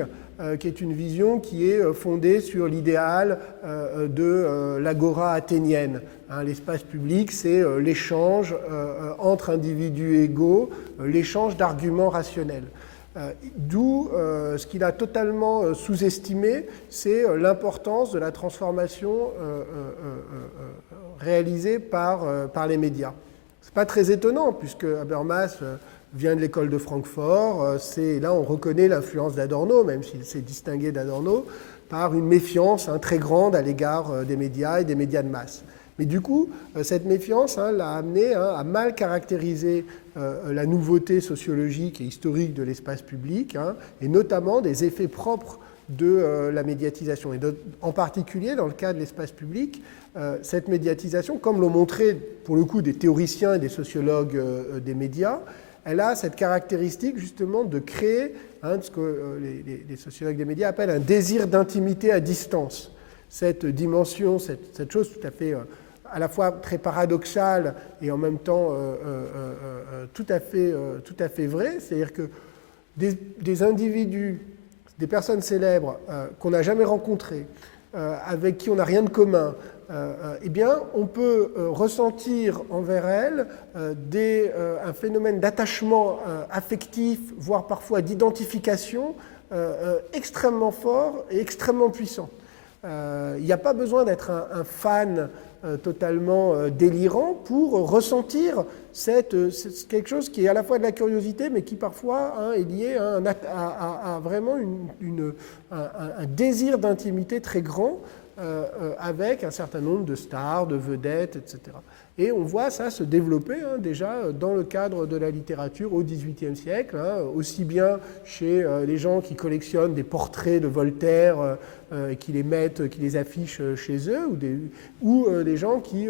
qui est une vision qui est fondée sur l'idéal de l'agora athénienne. L'espace public, c'est l'échange entre individus égaux, l'échange d'arguments rationnels. D'où ce qu'il a totalement sous-estimé, c'est l'importance de la transformation réalisée par les médias. Ce n'est pas très étonnant, puisque Habermas vient de l'école de Francfort. Là, on reconnaît l'influence d'Adorno, même s'il s'est distingué d'Adorno, par une méfiance très grande à l'égard des médias et des médias de masse. Mais du coup, cette méfiance l'a amené à mal caractériser la nouveauté sociologique et historique de l'espace public, et notamment des effets propres de la médiatisation. Et en particulier, dans le cas de l'espace public, cette médiatisation, comme l'ont montré pour le coup des théoriciens et des sociologues des médias, elle a cette caractéristique justement de créer ce que les sociologues des médias appellent un désir d'intimité à distance. Cette dimension, cette chose tout à fait, à la fois très paradoxale et en même temps tout à fait vraie, c'est-à-dire que des individus, des personnes célèbres qu'on n'a jamais rencontrées, avec qui on n'a rien de commun, eh bien, on peut ressentir envers elles un phénomène d'attachement affectif, voire parfois d'identification extrêmement fort et extrêmement puissant. Il n'y a pas besoin d'être un fan totalement délirant pour ressentir quelque chose qui est à la fois de la curiosité, mais qui parfois est lié à vraiment un désir d'intimité très grand, avec un certain nombre de stars, de vedettes, etc. Et on voit ça se développer déjà dans le cadre de la littérature au XVIIIe siècle, aussi bien chez les gens qui collectionnent des portraits de Voltaire et qui les affichent chez eux, ou des gens qui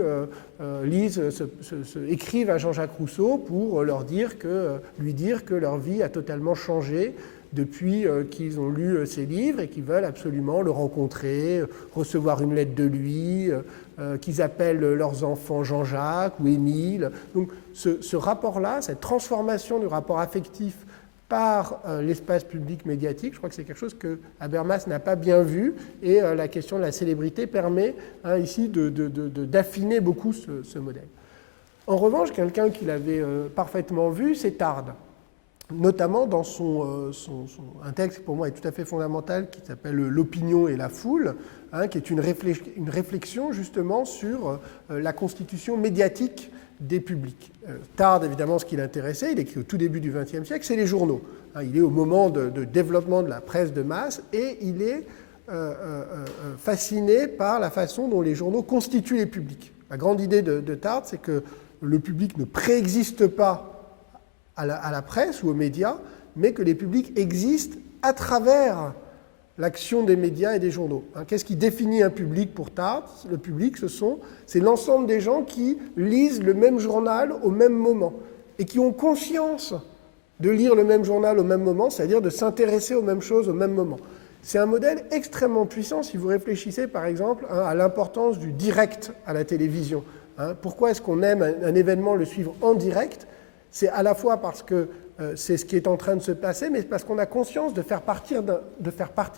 écrivent à Jean-Jacques Rousseau pour lui dire que leur vie a totalement changé depuis qu'ils ont lu ses livres et qu'ils veulent absolument le rencontrer, recevoir une lettre de lui, qu'ils appellent leurs enfants Jean-Jacques ou Émile. Donc ce rapport-là, cette transformation du rapport affectif par l'espace public médiatique, je crois que c'est quelque chose que Habermas n'a pas bien vu, et la question de la célébrité permet ici d'affiner beaucoup ce modèle. En revanche, quelqu'un qui l'avait parfaitement vu, c'est Tarde. notamment dans un texte qui pour moi est tout à fait fondamental, qui s'appelle L'opinion et la foule, qui est une réflexion justement sur la constitution médiatique des publics. Tarde, évidemment, ce qui l'intéressait, il écrit au tout début du XXe siècle, c'est les journaux. Il est au moment de développement de la presse de masse et il est fasciné par la façon dont les journaux constituent les publics. La grande idée de Tarde, c'est que le public ne préexiste pas à la presse ou aux médias, mais que les publics existent à travers l'action des médias et des journaux. Qu'est-ce qui définit un public pour Tarde? Le public, c'est l'ensemble des gens qui lisent le même journal au même moment et qui ont conscience de lire le même journal au même moment, c'est-à-dire de s'intéresser aux mêmes choses au même moment. C'est un modèle extrêmement puissant si vous réfléchissez par exemple à l'importance du direct à la télévision. Pourquoi est-ce qu'on aime un événement le suivre en direct? C'est à la fois parce que c'est ce qui est en train de se passer, mais parce qu'on a conscience de faire partie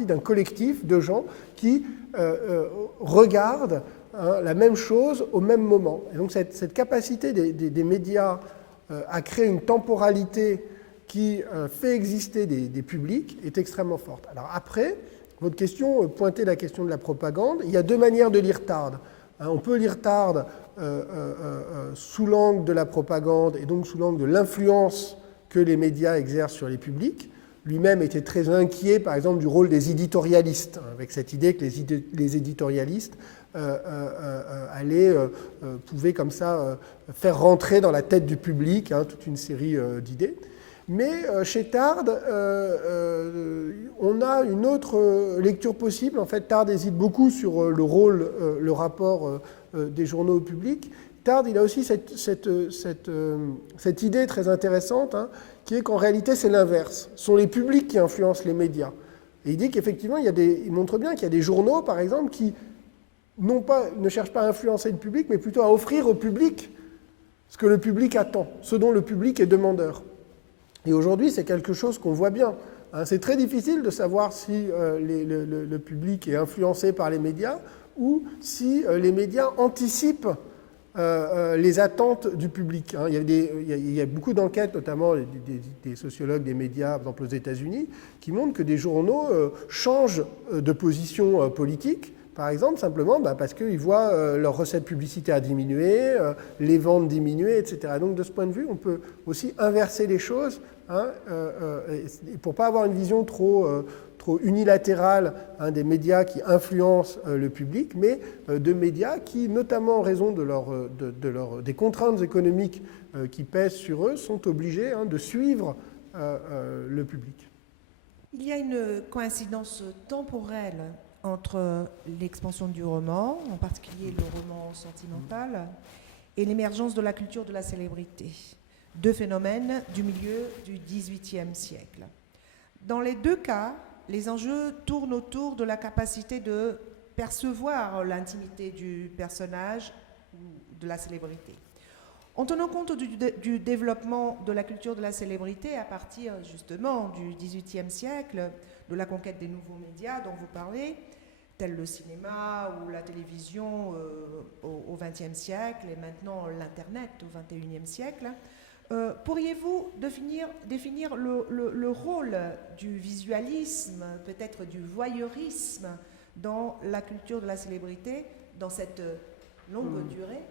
d'un collectif de gens qui regardent la même chose au même moment. Et donc cette capacité des médias à créer une temporalité qui fait exister des publics est extrêmement forte. Alors après, votre question pointait la question de la propagande. Il y a deux manières de lire Tarde. On peut lire Tarde sous l'angle de la propagande et donc sous l'angle de l'influence que les médias exercent sur les publics. Lui-même était très inquiet, par exemple, du rôle des éditorialistes, avec cette idée que les éditorialistes pouvaient comme ça faire rentrer dans la tête du public toute une série d'idées. Mais chez Tarde, on a une autre lecture possible. En fait, Tarde hésite beaucoup sur le rôle, le rapport des journaux au public. Tarde, il a aussi cette idée très intéressante, qui est qu'en réalité, c'est l'inverse. Ce sont les publics qui influencent les médias. Et il dit qu'effectivement, il montre bien qu'il y a des journaux, par exemple, qui ne cherchent pas à influencer le public, mais plutôt à offrir au public ce que le public attend, ce dont le public est demandeur. Et aujourd'hui, c'est quelque chose qu'on voit bien. C'est très difficile de savoir si le public est influencé par les médias ou si les médias anticipent les attentes du public. Il y a beaucoup d'enquêtes, notamment des sociologues des médias, par exemple aux États-Unis, qui montrent que des journaux changent de position politique, par exemple, simplement parce qu'ils voient leurs recettes publicitaires diminuer, les ventes diminuer, etc. Donc de ce point de vue, on peut aussi inverser les choses pour ne pas avoir une vision trop unilatérale des médias qui influencent le public, mais de médias qui, notamment en raison des contraintes économiques qui pèsent sur eux, sont obligés de suivre le public. Il y a une coïncidence temporelle entre l'expansion du roman, en particulier le roman sentimental, et l'émergence de la culture de la célébrité, deux phénomènes du milieu du XVIIIe siècle. Dans les deux cas, les enjeux tournent autour de la capacité de percevoir l'intimité du personnage ou de la célébrité. En tenant compte du développement de la culture de la célébrité à partir justement du XVIIIe siècle, de la conquête des nouveaux médias dont vous parlez, tels le cinéma ou la télévision au XXe siècle et maintenant l'Internet au XXIe siècle, pourriez-vous définir le rôle du visualisme, peut-être du voyeurisme dans la culture de la célébrité, dans cette longue durée?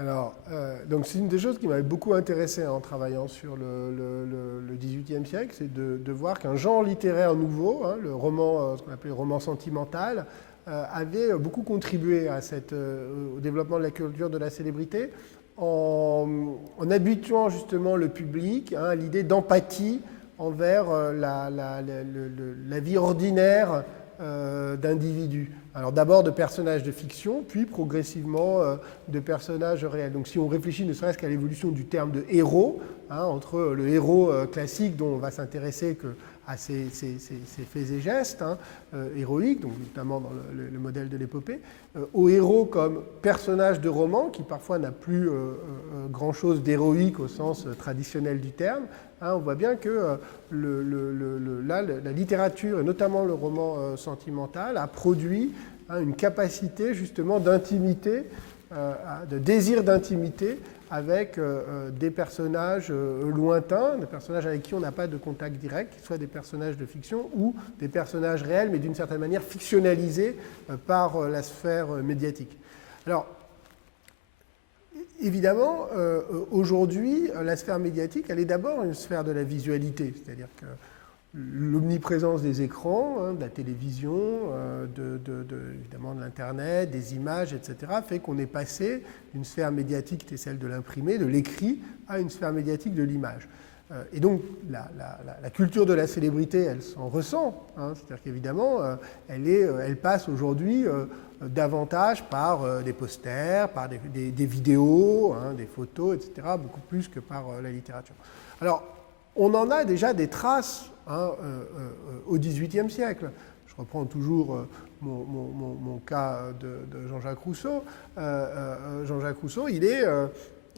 Alors, donc c'est une des choses qui m'avait beaucoup intéressé en travaillant sur le XVIIIe siècle, c'est de voir qu'un genre littéraire nouveau, le roman, ce qu'on appelait le roman sentimental, avait beaucoup contribué au développement de la culture de la célébrité en habituant justement le public à l'idée d'empathie envers la vie ordinaire d'individus. Alors d'abord de personnages de fiction, puis progressivement de personnages réels. Donc si on réfléchit ne serait-ce qu'à l'évolution du terme de héros, entre le héros classique dont on va s'intéresser à ses faits et gestes héroïques, donc notamment dans le modèle de l'épopée, au héros comme personnage de roman, qui parfois n'a plus grand-chose d'héroïque au sens traditionnel du terme. On voit bien que la littérature, et notamment le roman sentimental, a produit une capacité justement d'intimité, de désir d'intimité avec des personnages lointains, des personnages avec qui on n'a pas de contact direct, qu'ils soient des personnages de fiction ou des personnages réels, mais d'une certaine manière fictionnalisés par la sphère médiatique. Alors, évidemment, aujourd'hui, la sphère médiatique, elle est d'abord une sphère de la visualité, c'est-à-dire que l'omniprésence des écrans, de la télévision, évidemment de l'Internet, des images, etc., fait qu'on est passé d'une sphère médiatique qui était celle de l'imprimé, de l'écrit, à une sphère médiatique de l'image. Et donc, la culture de la célébrité, elle s'en ressent. C'est-à-dire qu'évidemment, elle passe aujourd'hui davantage par des posters, par des vidéos, des photos, etc., beaucoup plus que par la littérature. Alors, on en a déjà des traces au XVIIIe siècle. Je reprends toujours mon cas de Jean-Jacques Rousseau. Jean-Jacques Rousseau, il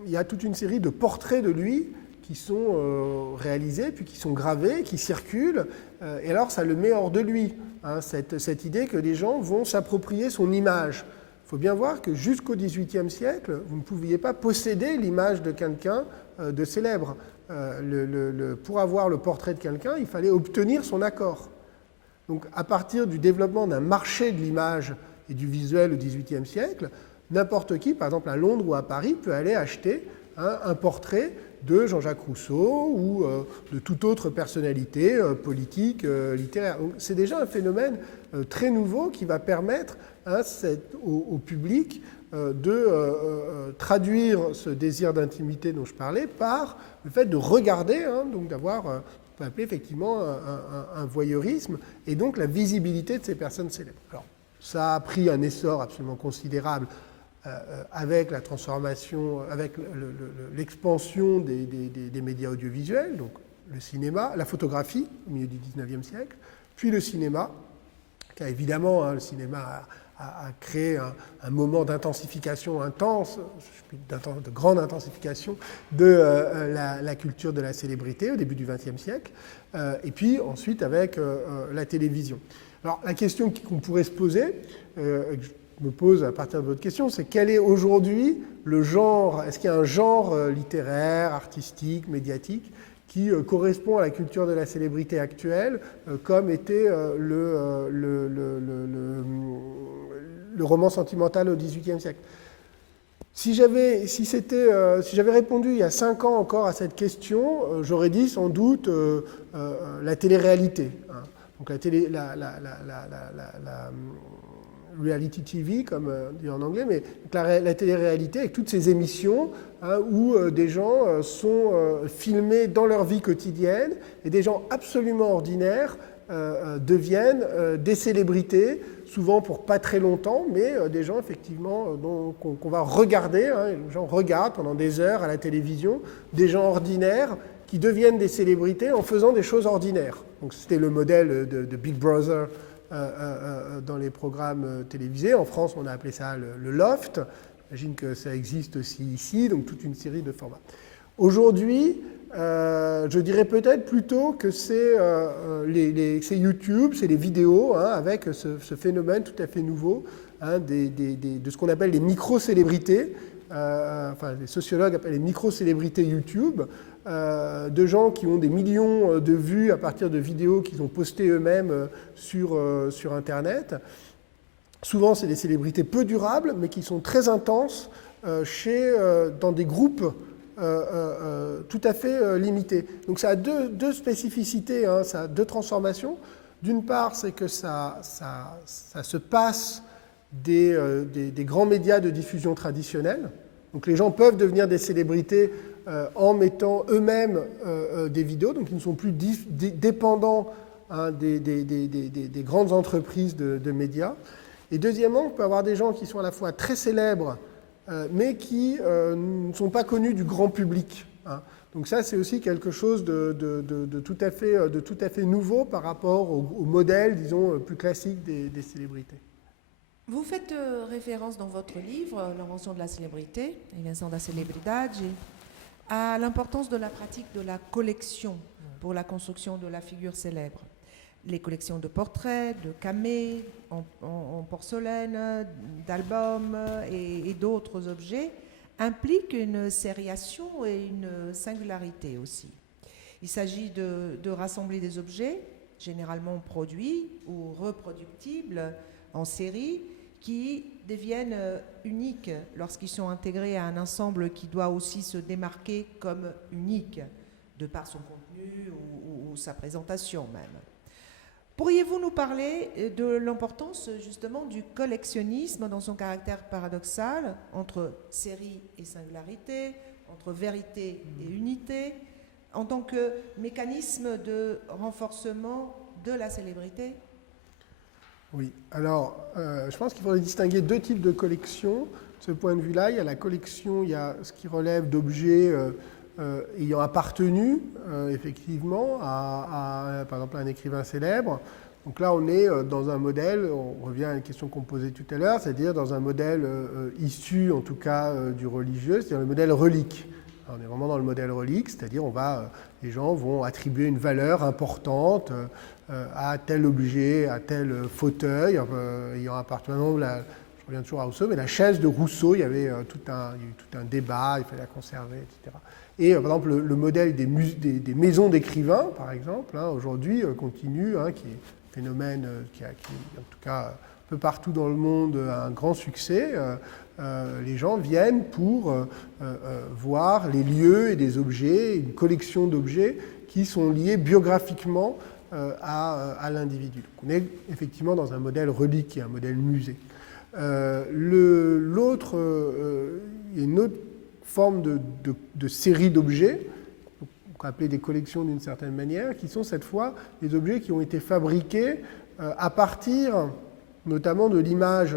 y a toute une série de portraits de lui qui sont réalisés, puis qui sont gravés, qui circulent, et alors ça le met hors de lui, cette idée que les gens vont s'approprier son image. Il faut bien voir que jusqu'au XVIIIe siècle, vous ne pouviez pas posséder l'image de quelqu'un de célèbre. Pour avoir le portrait de quelqu'un, il fallait obtenir son accord. Donc à partir du développement d'un marché de l'image et du visuel au XVIIIe siècle, n'importe qui, par exemple à Londres ou à Paris, peut aller acheter un portrait de Jean-Jacques Rousseau ou de toute autre personnalité politique, littéraire. Donc, c'est déjà un phénomène très nouveau qui va permettre au public de traduire ce désir d'intimité dont je parlais par le fait de regarder, donc d'avoir, on peut appeler effectivement un voyeurisme, et donc la visibilité de ces personnes célèbres. Alors, ça a pris un essor absolument considérable avec la transformation, avec l'expansion des médias audiovisuels, donc le cinéma, la photographie au milieu du XIXe siècle, puis le cinéma, car évidemment le cinéma a créé un moment d'intensification intense, de grande intensification de la culture de la célébrité au début du XXe siècle, et puis ensuite avec la télévision. Alors la question qu'on pourrait se poser, me pose à partir de votre question, c'est quel est aujourd'hui le genre, est-ce qu'il y a un genre littéraire, artistique, médiatique qui correspond à la culture de la célébrité actuelle, comme était le roman sentimental au XVIIIe siècle. Si j'avais répondu il y a 5 ans encore à cette question, j'aurais dit sans doute la télé-réalité. Donc la reality TV, comme on dit en anglais, mais la télé-réalité avec toutes ces émissions où des gens sont filmés dans leur vie quotidienne et des gens absolument ordinaires deviennent des célébrités, souvent pour pas très longtemps, mais des gens effectivement qu'on va regarder, les gens regardent pendant des heures à la télévision, des gens ordinaires qui deviennent des célébrités en faisant des choses ordinaires. Donc c'était le modèle de Big Brother dans les programmes télévisés. En France, on a appelé ça le loft. J'imagine que ça existe aussi ici, donc toute une série de formats. Aujourd'hui, je dirais peut-être plutôt que c'est YouTube, c'est les vidéos, avec ce phénomène tout à fait nouveau de ce qu'on appelle les micro-célébrités, les sociologues appellent les micro-célébrités YouTube, de gens qui ont des millions de vues à partir de vidéos qu'ils ont postées eux-mêmes sur Internet. Souvent, c'est des célébrités peu durables, mais qui sont très intenses dans des groupes tout à fait limités. Donc ça a deux spécificités, ça a deux transformations. D'une part, c'est que ça se passe des grands médias de diffusion traditionnels. Donc les gens peuvent devenir des célébrités en mettant eux-mêmes des vidéos, donc ils ne sont plus dépendants des grandes entreprises de médias. Et deuxièmement, on peut avoir des gens qui sont à la fois très célèbres, mais qui ne sont pas connus du grand public. Donc ça, c'est aussi quelque chose de tout à fait nouveau par rapport au modèle, disons, plus classique des célébrités. Vous faites référence dans votre livre, L'invention de la célébrité, Invenção da Celebridade, à l'importance de la pratique de la collection pour la construction de la figure célèbre. Les collections de portraits, de camées, en porcelaine, d'albums et d'autres objets implique une sériation et une singularité aussi. Il s'agit de rassembler des objets, généralement produits ou reproductibles en série, qui deviennent uniques lorsqu'ils sont intégrés à un ensemble qui doit aussi se démarquer comme unique, de par son contenu ou sa présentation même. Pourriez-vous nous parler de l'importance justement du collectionnisme dans son caractère paradoxal entre série et singularité, entre vérité et unité, en tant que mécanisme de renforcement de la célébrité? Oui, alors je pense qu'il faudrait distinguer deux types de collections. De ce point de vue-là, il y a la collection, il y a ce qui relève d'objets ayant appartenu effectivement à, par exemple, un écrivain célèbre. Donc là, on est dans un modèle, on revient à une question qu'on posait tout à l'heure, c'est-à-dire dans un modèle issu en tout cas du religieux, c'est-à-dire le modèle relique. Alors, on est vraiment dans le modèle relique, c'est-à-dire les gens vont attribuer une valeur importante à tel objet, à tel fauteuil, ayant appartenant, je reviens toujours à Rousseau, mais la chaise de Rousseau, il y avait tout un débat, il fallait la conserver, etc. Et par exemple, le modèle des maisons d'écrivains, par exemple, aujourd'hui continue, qui est un phénomène qui, en tout cas, un peu partout dans le monde, a un grand succès. Les gens viennent pour voir les lieux et des objets, une collection d'objets qui sont liés biographiquement à l'individu. Donc on est effectivement dans un modèle relique, qui est un modèle musée. L'autre, il y a une autre forme de série d'objets, qu'on appelle des collections d'une certaine manière, qui sont cette fois des objets qui ont été fabriqués à partir notamment de l'image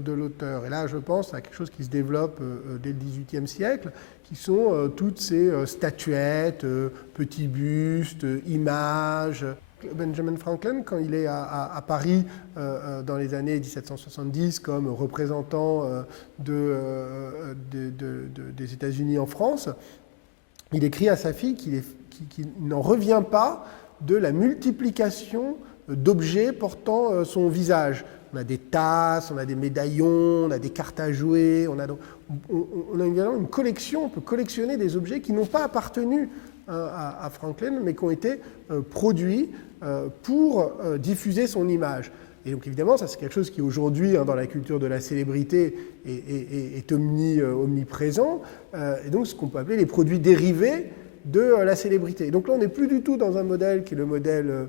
de l'auteur. Et là, je pense à quelque chose qui se développe dès le XVIIIe siècle, qui sont toutes ces statuettes, petits bustes, images. Benjamin Franklin, quand il est à Paris dans les années 1770 comme représentant des États-Unis en France, il écrit à sa fille qu'il n'en revient pas de la multiplication d'objets portant son visage. On a des tasses, on a des médaillons, on a des cartes à jouer, on a évidemment une collection, on peut collectionner des objets qui n'ont pas appartenu à Franklin, mais qui ont été produits pour diffuser son image. Et donc évidemment, ça c'est quelque chose qui aujourd'hui, dans la culture de la célébrité, est omniprésent, et donc ce qu'on peut appeler les produits dérivés de la célébrité. Et donc là, on n'est plus du tout dans un modèle qui est le modèle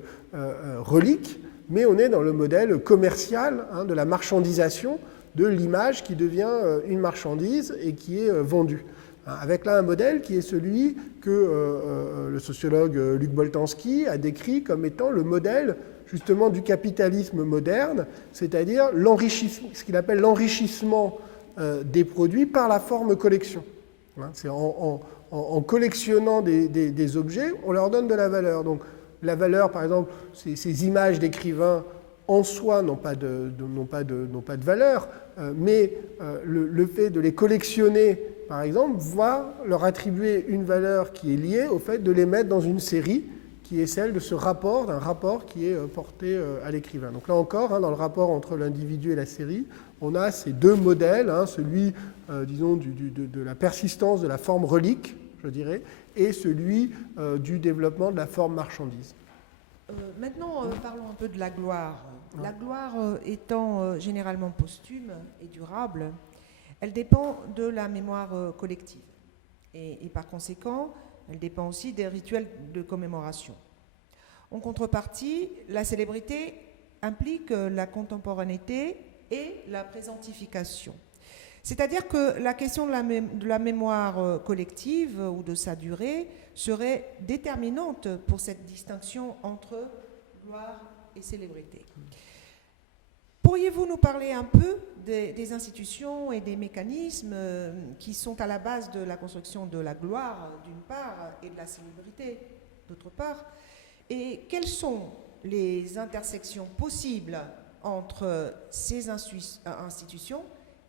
relique, mais on est dans le modèle commercial de la marchandisation de l'image qui devient une marchandise et qui est vendue. Avec là un modèle qui est celui que le sociologue Luc Boltanski a décrit comme étant le modèle justement du capitalisme moderne, c'est-à-dire ce qu'il appelle l'enrichissement des produits par la forme collection. C'est en collectionnant des objets, on leur donne de la valeur. Donc la valeur, par exemple, ces images d'écrivains en soi n'ont pas de valeur, mais le fait de les collectionner, par exemple, va leur attribuer une valeur qui est liée au fait de les mettre dans une série qui est celle de d'un rapport qui est porté à l'écrivain. Donc là encore, dans le rapport entre l'individu et la série, on a ces deux modèles, celui, disons, de la persistance de la forme relique, je dirais, et celui du développement de la forme marchandise. Maintenant, parlons un peu de la gloire. La gloire étant généralement posthume et durable, elle dépend de la mémoire collective. Et par conséquent, elle dépend aussi des rituels de commémoration. En contrepartie, la célébrité implique la contemporanéité et la présentification. C'est-à-dire que la question de la mémoire collective ou de sa durée serait déterminante pour cette distinction entre gloire et célébrité. Pourriez-vous nous parler un peu des institutions et des mécanismes qui sont à la base de la construction de la gloire, d'une part, et de la célébrité, d'autre part, et quelles sont les intersections possibles entre ces institutions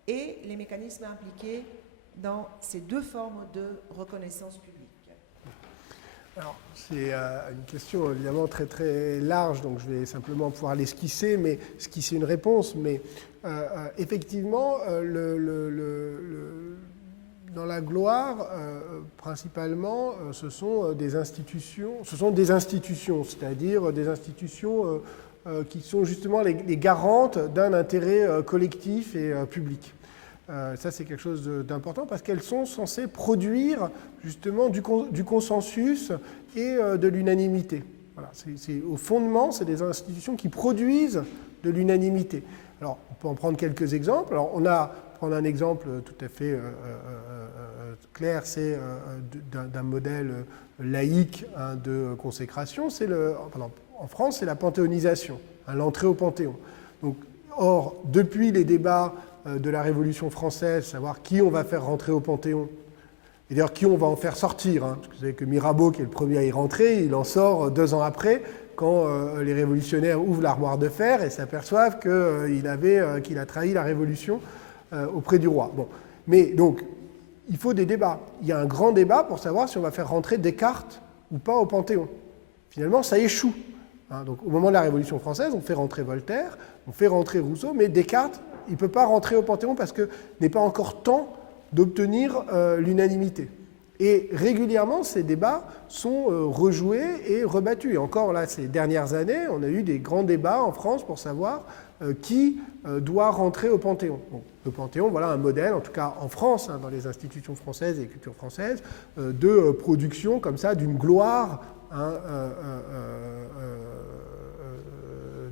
et les mécanismes impliqués dans ces deux formes de reconnaissance publique? Alors, c'est une question évidemment très très large, donc je vais simplement pouvoir l'esquisser, mais esquisser une réponse. Mais effectivement, dans la gloire, principalement, ce sont des institutions, c'est-à-dire des institutions qui sont justement les garantes d'un intérêt collectif et public. Ça, c'est quelque chose d'important parce qu'elles sont censées produire justement du consensus et de l'unanimité. Voilà, au fondement, c'est des institutions qui produisent de l'unanimité. Alors, on peut en prendre quelques exemples. Alors, prendre un exemple tout à fait clair, c'est d'un modèle laïque de consécration. En France, c'est la panthéonisation, l'entrée au Panthéon. Donc, or, depuis les débats de la Révolution française, savoir qui on va faire rentrer au Panthéon, et d'ailleurs qui on va en faire sortir. Parce que vous savez que Mirabeau, qui est le premier à y rentrer, il en sort 2 ans après, quand les révolutionnaires ouvrent l'armoire de fer et s'aperçoivent qu'il a trahi la Révolution auprès du roi. Bon. Mais donc, il faut des débats. Il y a un grand débat pour savoir si on va faire rentrer Descartes ou pas au Panthéon. Finalement, ça échoue. Donc, au moment de la Révolution française, on fait rentrer Voltaire, on fait rentrer Rousseau, mais Descartes, il ne peut pas rentrer au Panthéon parce qu'il n'est pas encore temps d'obtenir l'unanimité. Et régulièrement, ces débats sont rejoués et rebattus. Et encore là, ces dernières années, on a eu des grands débats en France pour savoir qui doit rentrer au Panthéon. Bon, le Panthéon, voilà un modèle, en tout cas en France, dans les institutions françaises et culture française, de production comme ça d'une gloire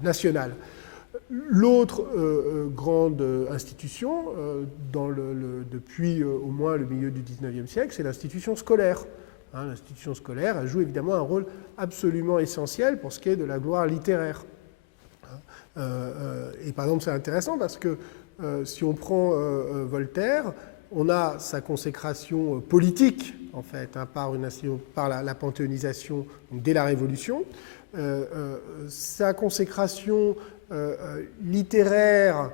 nationale. L'autre grande institution, depuis au moins le milieu du XIXe siècle, c'est l'institution scolaire. L'institution scolaire, elle joue évidemment un rôle absolument essentiel pour ce qui est de la gloire littéraire. Et par exemple, c'est intéressant parce que si on prend Voltaire, on a sa consécration politique, en fait, par la panthéonisation dès la Révolution, sa consécration littéraire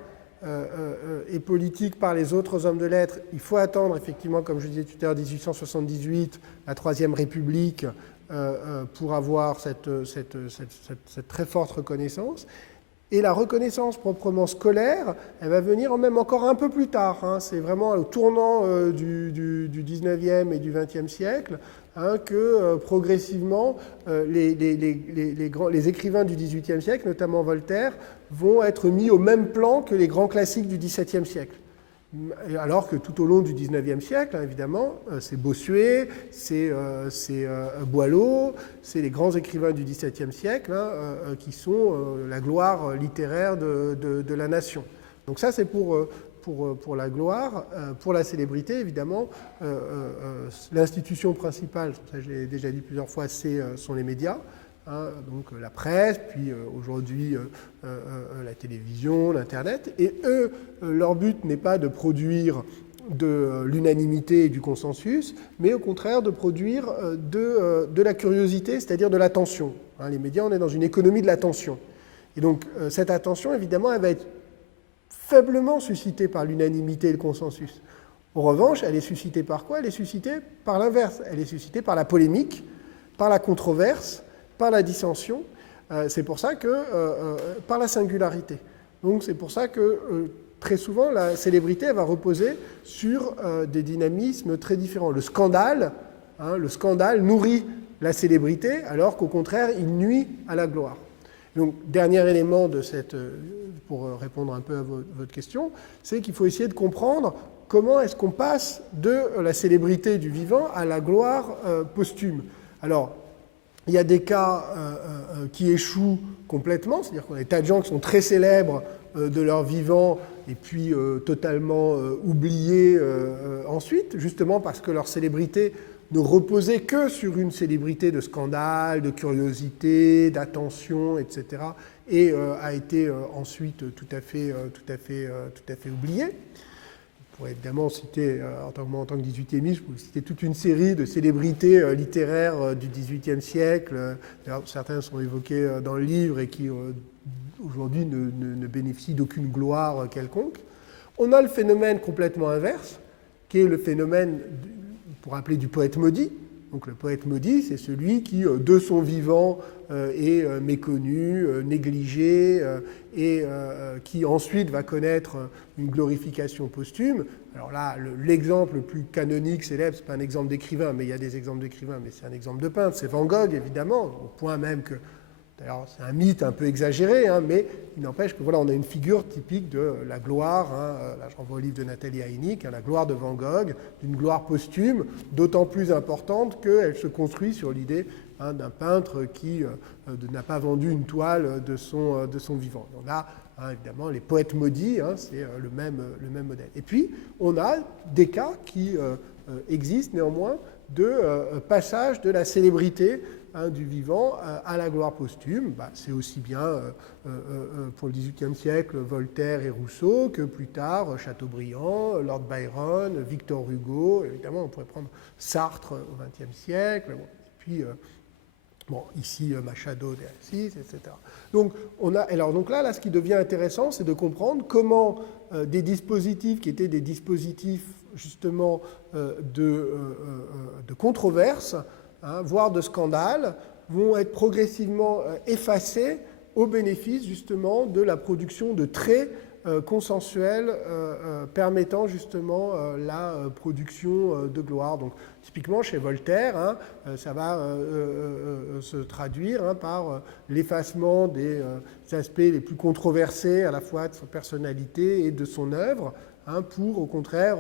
et politique par les autres hommes de lettres. Il faut attendre, effectivement, comme je disais tout à l'heure, 1878, la Troisième République, pour avoir cette très forte reconnaissance. Et la reconnaissance proprement scolaire, elle va venir même encore un peu plus tard. C'est vraiment au tournant du 19e et du 20e siècle que progressivement les écrivains du XVIIIe siècle, notamment Voltaire, vont être mis au même plan que les grands classiques du XVIIe siècle. Alors que tout au long du XIXe siècle, évidemment, c'est Bossuet, c'est Boileau, c'est les grands écrivains du XVIIe siècle qui sont la gloire littéraire de la nation. Donc ça, c'est pour la gloire. Pour la célébrité, évidemment, l'institution principale, ça je l'ai déjà dit plusieurs fois, sont les médias. Donc la presse, puis aujourd'hui la télévision, l'Internet. Et eux, leur but n'est pas de produire de l'unanimité et du consensus, mais au contraire de produire de la curiosité, c'est-à-dire de l'attention. Les médias, on est dans une économie de l'attention. Et donc cette attention, évidemment, elle va être faiblement suscitée par l'unanimité et le consensus. En revanche, elle est suscitée par quoi? Elle est suscitée par l'inverse. Elle est suscitée par la polémique, par la controverse, par la dissension, c'est pour ça que par la singularité. Donc c'est pour ça que très souvent la célébrité elle va reposer sur des dynamismes très différents. Le scandale nourrit la célébrité, alors qu'au contraire il nuit à la gloire. Donc dernier élément pour répondre un peu à votre question, c'est qu'il faut essayer de comprendre comment est-ce qu'on passe de la célébrité du vivant à la gloire posthume. Alors il y a des cas qui échouent complètement, c'est-à-dire qu'on a des tas de gens qui sont très célèbres de leur vivant et puis totalement oubliés ensuite, justement parce que leur célébrité ne reposait que sur une célébrité de scandale, de curiosité, d'attention, etc. et a été ensuite tout à fait oubliée. On pourrait évidemment citer, en tant que 18e, je pourrais citer toute une série de célébrités littéraires du XVIIIe siècle. Certains sont évoqués dans le livre et qui aujourd'hui ne bénéficient d'aucune gloire quelconque. On a le phénomène complètement inverse, qui est le phénomène, pour appeler du poète maudit. Donc le poète maudit, c'est celui qui, de son vivant, est méconnu, négligé, et qui ensuite va connaître une glorification posthume. Alors là, l'exemple le plus canonique, célèbre, ce n'est pas un exemple d'écrivain, mais il y a des exemples d'écrivains, mais c'est un exemple de peintre, c'est Van Gogh, évidemment, au point même que, d'ailleurs, c'est un mythe un peu exagéré, mais il n'empêche que voilà, on a une figure typique de la gloire. Là, je renvoie au livre de Nathalie Heineck, la gloire de Van Gogh, d'une gloire posthume, d'autant plus importante qu'elle se construit sur l'idée d'un peintre qui n'a pas vendu une toile de son vivant. Donc là, évidemment, les poètes maudits, c'est le même modèle. Et puis, on a des cas qui existent néanmoins de passage de la célébrité du vivant à la gloire posthume. C'est aussi bien pour le XVIIIe siècle Voltaire et Rousseau que plus tard Chateaubriand, Lord Byron, Victor Hugo. Évidemment, on pourrait prendre Sartre au XXe siècle. Et puis, ici Machado de Assis, etc. Donc, donc là, ce qui devient intéressant, c'est de comprendre comment des dispositifs qui étaient des dispositifs justement de controverse, voire de scandale, vont être progressivement effacés au bénéfice justement de la production de traits consensuels permettant justement la production de gloire. Donc typiquement chez Voltaire, ça va se traduire par l'effacement des aspects les plus controversés à la fois de sa personnalité et de son œuvre, pour, au contraire,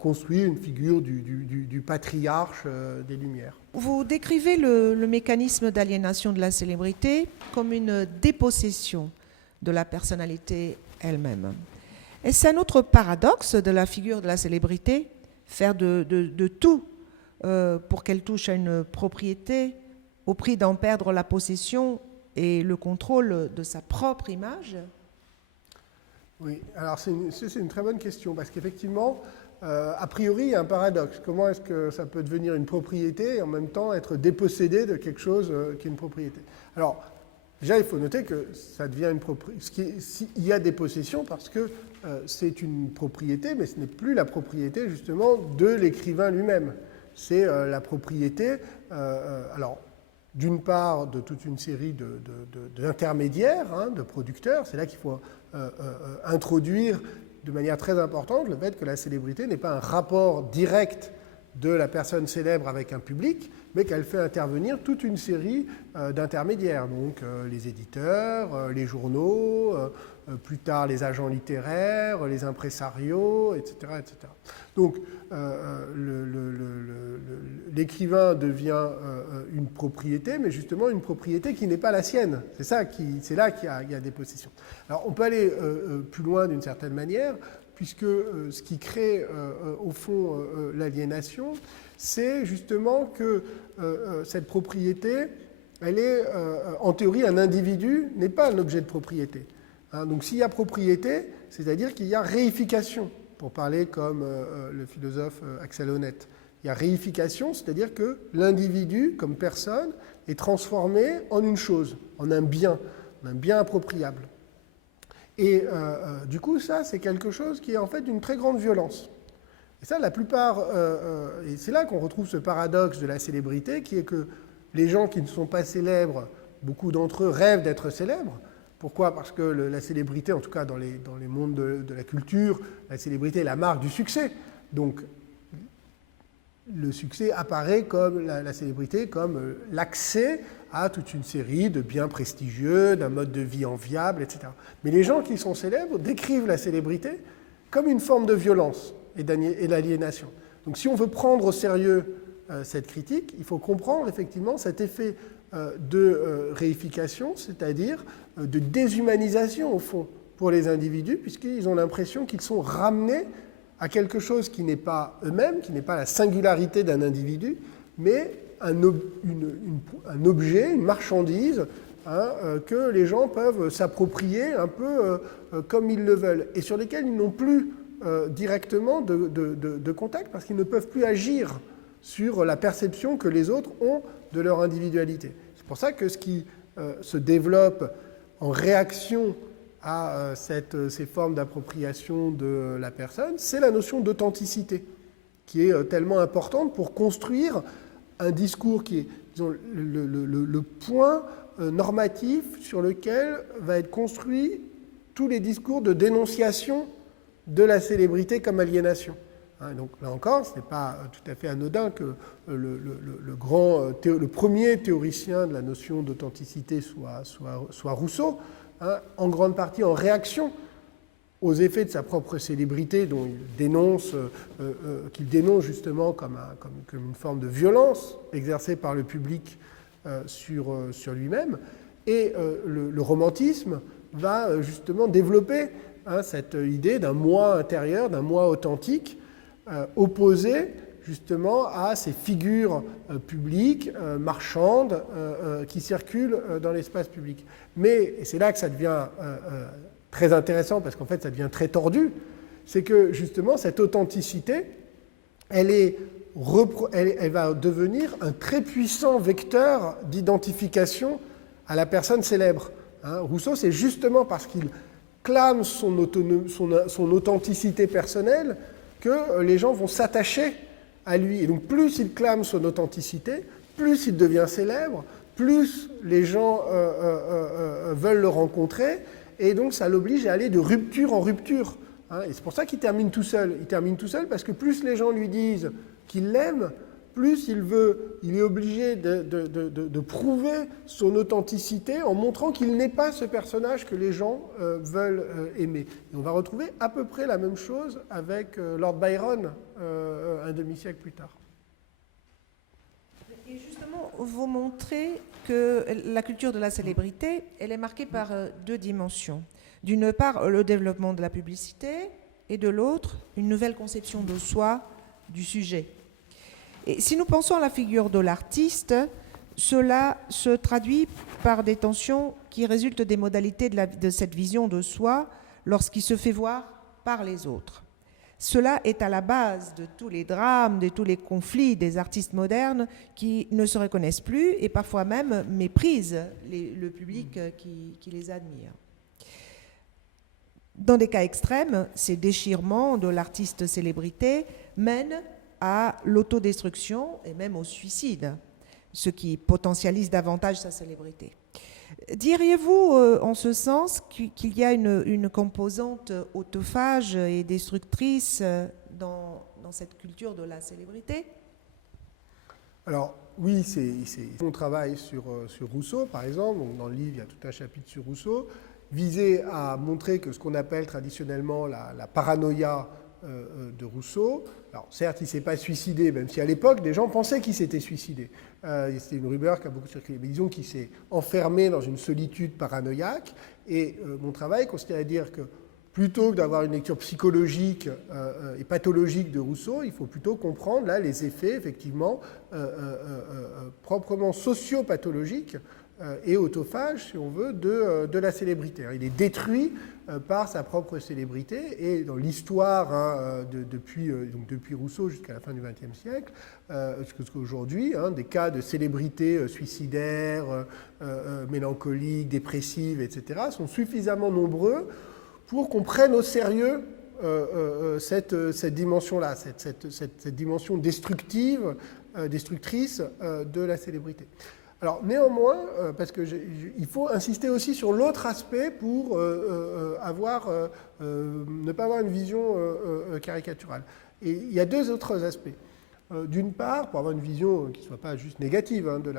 construire une figure du patriarche des Lumières. Vous décrivez le mécanisme d'aliénation de la célébrité comme une dépossession de la personnalité elle-même. Est-ce un autre paradoxe de la figure de la célébrité, faire de tout pour qu'elle touche à une propriété au prix d'en perdre la possession et le contrôle de sa propre image ? Oui, alors c'est une très bonne question, parce qu'effectivement, a priori, il y a un paradoxe. Comment est-ce que ça peut devenir une propriété et en même temps être dépossédé de quelque chose qui est une propriété ? Alors, déjà, il faut noter que ça devient une propriété. Il y a des possessions parce que c'est une propriété, mais ce n'est plus la propriété, justement, de l'écrivain lui-même. C'est la propriété, alors, d'une part, de toute une série d'intermédiaires, de producteurs. C'est là qu'il faut introduire de manière très importante le fait que la célébrité n'est pas un rapport direct de la personne célèbre avec un public, mais qu'elle fait intervenir toute une série d'intermédiaires, donc les éditeurs, les journaux, plus tard les agents littéraires, les impresarios, etc. etc. Donc l'écrivain devient une propriété, mais justement une propriété qui n'est pas la sienne. C'est là qu'il y a des possessions. Alors on peut aller plus loin d'une certaine manière, puisque ce qui crée au fond l'aliénation, c'est justement que cette propriété, elle est en théorie un individu, n'est pas un objet de propriété. Donc s'il y a propriété, c'est-à-dire qu'il y a réification, pour parler comme le philosophe Axel Honneth. Il y a réification, c'est-à-dire que l'individu, comme personne, est transformé en une chose, en un bien appropriable. Et du coup, ça, c'est quelque chose qui est en fait d'une très grande violence. Et ça, la plupart, et c'est là qu'on retrouve ce paradoxe de la célébrité, qui est que les gens qui ne sont pas célèbres, beaucoup d'entre eux rêvent d'être célèbres. Pourquoi ? Parce que la célébrité, en tout cas dans les mondes de la culture, la célébrité est la marque du succès. Donc, le succès apparaît comme la célébrité comme l'accès à toute une série de biens prestigieux, d'un mode de vie enviable, etc. Mais les gens qui sont célèbres décrivent la célébrité comme une forme de violence et d'aliénation. Donc si on veut prendre au sérieux cette critique, il faut comprendre effectivement cet effet de réification, c'est-à-dire de déshumanisation au fond pour les individus, puisqu'ils ont l'impression qu'ils sont ramenés à quelque chose qui n'est pas eux-mêmes, qui n'est pas la singularité d'un individu, mais un objet, une marchandise, que les gens peuvent s'approprier un peu comme ils le veulent, et sur lesquels ils n'ont plus directement de contact, parce qu'ils ne peuvent plus agir sur la perception que les autres ont de leur individualité. C'est pour ça que ce qui se développe en réaction à ces formes d'appropriation de la personne, c'est la notion d'authenticité. qui est tellement importante pour construire un discours qui est, disons, le point normatif sur lequel va être construit tous les discours de dénonciation de la célébrité comme aliénation. Donc là encore, ce n'est pas tout à fait anodin que le premier théoricien de la notion d'authenticité soit Rousseau, en grande partie en réaction aux effets de sa propre célébrité, dont qu'il dénonce justement comme une forme de violence exercée par le public sur lui-même. Et le romantisme va justement développer cette idée d'un moi intérieur, d'un moi authentique, opposé justement à ces figures publiques, marchandes, qui circulent dans l'espace public. Mais, et c'est là que ça devient très intéressant, parce qu'en fait ça devient très tordu, c'est que justement cette authenticité, elle va devenir un très puissant vecteur d'identification à la personne célèbre. Rousseau, c'est justement parce qu'il clame son authenticité personnelle que les gens vont s'attacher à lui. Et donc plus il clame son authenticité, plus il devient célèbre, plus les gens veulent le rencontrer, et donc ça l'oblige à aller de rupture en rupture. Et c'est pour ça qu'il termine tout seul. Il termine tout seul parce que plus les gens lui disent qu'ils l'aiment, plus il est obligé de prouver son authenticité en montrant qu'il n'est pas ce personnage que les gens veulent aimer. Et on va retrouver à peu près la même chose avec Lord Byron un demi-siècle plus tard. Et justement, vous montrez que la culture de la célébrité, elle est marquée par deux dimensions. D'une part, le développement de la publicité, et de l'autre, une nouvelle conception de soi, du sujet. Et si nous pensons à la figure de l'artiste, cela se traduit par des tensions qui résultent des modalités de cette vision de soi lorsqu'il se fait voir par les autres. Cela est à la base de tous les drames, de tous les conflits des artistes modernes qui ne se reconnaissent plus et parfois même méprisent le public qui les admire. Dans des cas extrêmes, ces déchirements de l'artiste célébrité mènent à l'autodestruction et même au suicide, ce qui potentialise davantage sa célébrité. Diriez-vous en ce sens qu'il y a une composante autophage et destructrice dans cette culture de la célébrité ? Alors oui, on travaille sur Rousseau, par exemple. Donc, dans le livre, il y a tout un chapitre sur Rousseau, visé à montrer que ce qu'on appelle traditionnellement la paranoïa de Rousseau. Alors certes, il ne s'est pas suicidé, même si à l'époque, des gens pensaient qu'il s'était suicidé. C'était une rumeur qui a beaucoup circulé. Mais disons qu'il s'est enfermé dans une solitude paranoïaque. Et mon travail consistait à dire que plutôt que d'avoir une lecture psychologique et pathologique de Rousseau, il faut plutôt comprendre là les effets, effectivement, proprement sociopathologiques et autophage, si on veut, de la célébrité. Il est détruit par sa propre célébrité, et dans l'histoire depuis Rousseau jusqu'à la fin du XXe siècle, jusqu'à aujourd'hui, des cas de célébrité suicidaire, mélancolique, dépressive, etc., sont suffisamment nombreux pour qu'on prenne au sérieux cette dimension-là, cette dimension destructrice de la célébrité. Alors néanmoins, parce qu'il faut insister aussi sur l'autre aspect pour ne pas avoir une vision caricaturale. Et il y a deux autres aspects. D'une part, pour avoir une vision qui ne soit pas juste négative de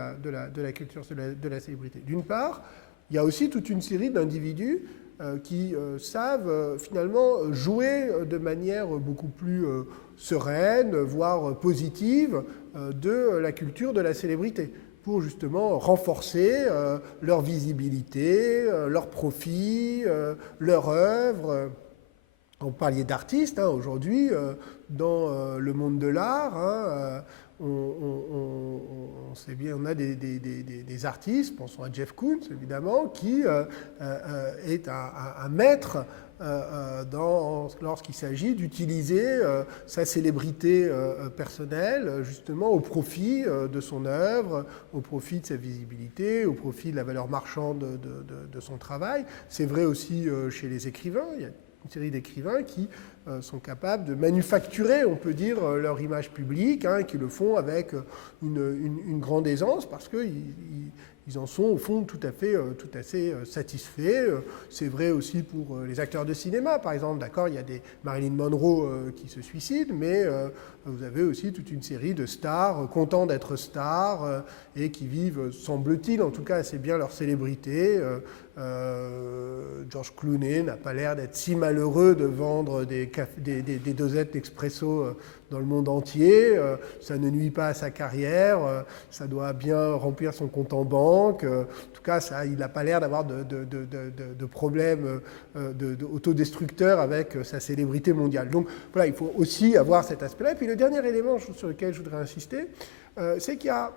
la culture de la célébrité. D'une part, il y a aussi toute une série d'individus qui savent finalement jouer de manière beaucoup plus sereine, voire positive, de la culture de la célébrité, pour justement renforcer leur visibilité, leur profit, leur œuvre. On parlait d'artistes, aujourd'hui, dans le monde de l'art, on sait bien, on a des artistes, pensons à Jeff Koons évidemment, qui est un maître lorsqu'il s'agit d'utiliser sa célébrité personnelle justement au profit de son œuvre, au profit de sa visibilité, au profit de la valeur marchande de son travail. C'est vrai aussi chez les écrivains. Il y a une série d'écrivains qui sont capables de manufacturer, on peut dire, leur image publique, hein, qui le font avec une grande aisance, parce qu'ils en sont au fond tout à fait satisfaits. C'est vrai aussi pour les acteurs de cinéma, par exemple. D'accord, il y a des Marilyn Monroe qui se suicident, mais vous avez aussi toute une série de stars contents d'être stars et qui vivent, semble-t-il, en tout cas assez bien leur célébrité. George Clooney n'a pas l'air d'être si malheureux de vendre des dosettes d'expresso dans le monde entier. Ça ne nuit pas à sa carrière. Ça doit bien remplir son compte en banque. En tout cas, il n'a pas l'air d'avoir de problèmes autodestructeurs avec sa célébrité mondiale. Donc voilà, il faut aussi avoir cet aspect-là. Et puis le dernier élément sur lequel je voudrais insister, c'est qu'il y a...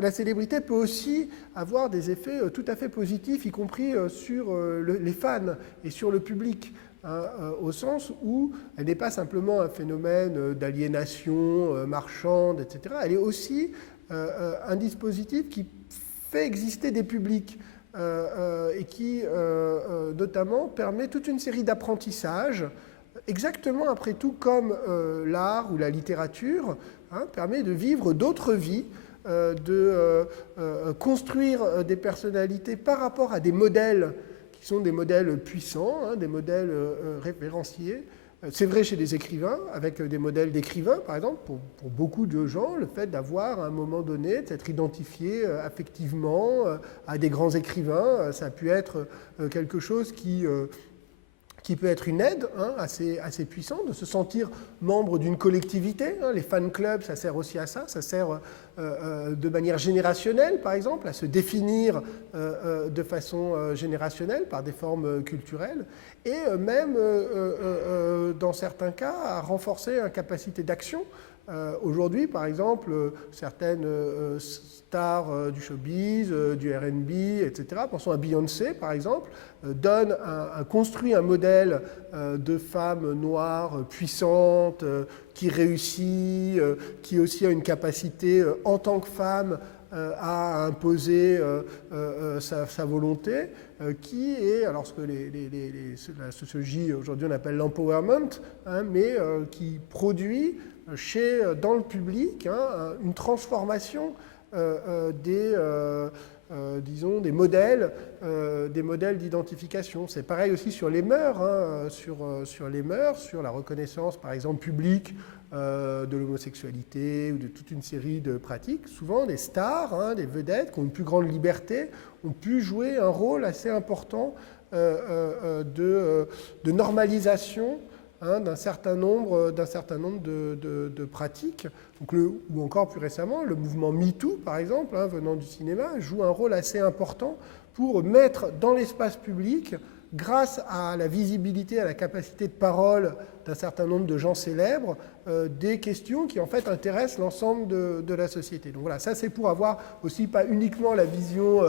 la célébrité peut aussi avoir des effets tout à fait positifs, y compris sur les fans et sur le public, hein, au sens où elle n'est pas simplement un phénomène d'aliénation marchande, etc. Elle est aussi un dispositif qui fait exister des publics et qui, notamment, permet toute une série d'apprentissages, exactement après tout comme l'art ou la littérature, hein, permet de vivre d'autres vies, de construire des personnalités par rapport à des modèles qui sont des modèles puissants, hein, des modèles référenciés. C'est vrai chez des écrivains, avec des modèles d'écrivains, par exemple, pour beaucoup de gens, le fait d'avoir à un moment donné, de s'être identifié affectivement à des grands écrivains, ça a pu être quelque chose qui peut être une aide, hein, assez puissante, de se sentir membre d'une collectivité. Hein. Les fan clubs, ça sert aussi à ça. Ça sert de manière générationnelle, par exemple, à se définir de façon générationnelle par des formes culturelles, et même, dans certains cas, à renforcer une capacité d'action. Aujourd'hui, par exemple, certaines stars du showbiz, du R&B, etc., pensons à Beyoncé, par exemple, construit un modèle de femme noire puissante, qui réussit, qui aussi a une capacité en tant que femme à imposer sa volonté, qui est, alors ce que la sociologie aujourd'hui on appelle l'empowerment, hein, mais qui produit dans le public, hein, une transformation disons, des modèles d'identification. C'est pareil aussi sur les mœurs, hein, sur les mœurs, sur la reconnaissance, par exemple, publique de l'homosexualité ou de toute une série de pratiques. Souvent, des stars, hein, des vedettes qui ont une plus grande liberté ont pu jouer un rôle assez important de normalisation, hein, d'un certain nombre de pratiques. Donc ou encore plus récemment, le mouvement MeToo, par exemple, hein, venant du cinéma, joue un rôle assez important pour mettre dans l'espace public, grâce à la visibilité, à la capacité de parole d'un certain nombre de gens célèbres, des questions qui en fait intéressent l'ensemble de la société. Donc voilà, ça c'est pour avoir aussi pas uniquement la vision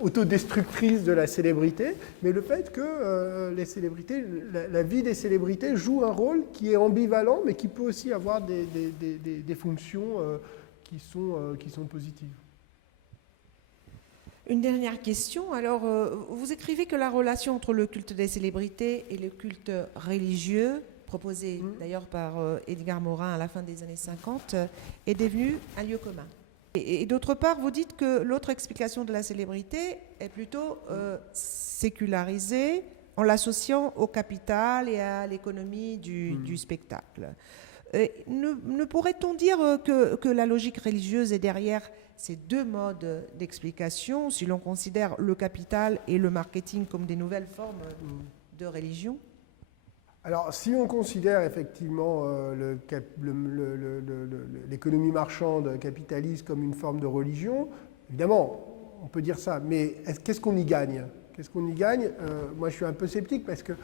autodestructrice de la célébrité, mais le fait que les célébrités, la vie des célébrités joue un rôle qui est ambivalent, mais qui peut aussi avoir des fonctions qui sont positives. Une dernière question. Alors, vous écrivez que la relation entre le culte des célébrités et le culte religieux, proposé d'ailleurs par Edgar Morin à la fin des années 50, est devenu un lieu commun. Et d'autre part, vous dites que l'autre explication de la célébrité est plutôt sécularisée en l'associant au capital et à l'économie du spectacle. Ne pourrait-on dire que la logique religieuse est derrière ces deux modes d'explication, si l'on considère le capital et le marketing comme des nouvelles formes de religion? Alors, si on considère effectivement l'économie marchande capitaliste comme une forme de religion, évidemment, on peut dire ça, mais qu'est-ce qu'on y gagne? Qu'est-ce qu'on y gagne? Moi, je suis un peu sceptique parce que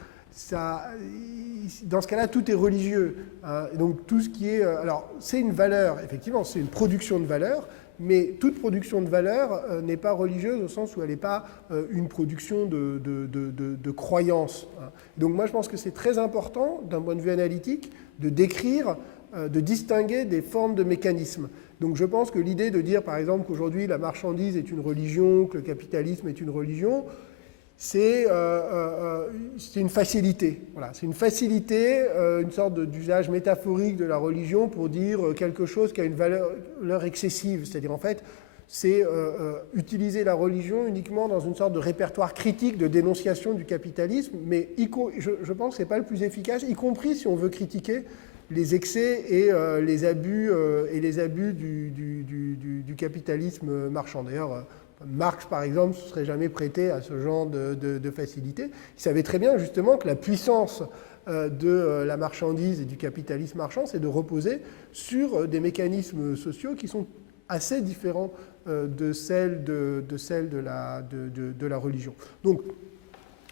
dans ce cas-là, tout est religieux. Hein, donc, tout ce qui est... alors, c'est une valeur, effectivement, c'est une production de valeur, mais toute production de valeur n'est pas religieuse au sens où elle n'est pas une production de croyance. Hein. Donc moi je pense que c'est très important d'un point de vue analytique de décrire, de distinguer des formes de mécanismes. Donc je pense que l'idée de dire par exemple qu'aujourd'hui la marchandise est une religion, que le capitalisme est une religion, c'est une facilité. Voilà, c'est une facilité, une sorte d'usage métaphorique de la religion pour dire quelque chose qui a une valeur excessive. C'est-à-dire, en fait, c'est utiliser la religion uniquement dans une sorte de répertoire critique de dénonciation du capitalisme, mais je pense que ce n'est pas le plus efficace, y compris si on veut critiquer les excès et les abus, du capitalisme marchand. D'ailleurs, Marx, par exemple, ne se serait jamais prêté à ce genre de facilité. Il savait très bien, justement, que la puissance de la marchandise et du capitalisme marchand, c'est de reposer sur des mécanismes sociaux qui sont assez différents de celles de la religion. Donc,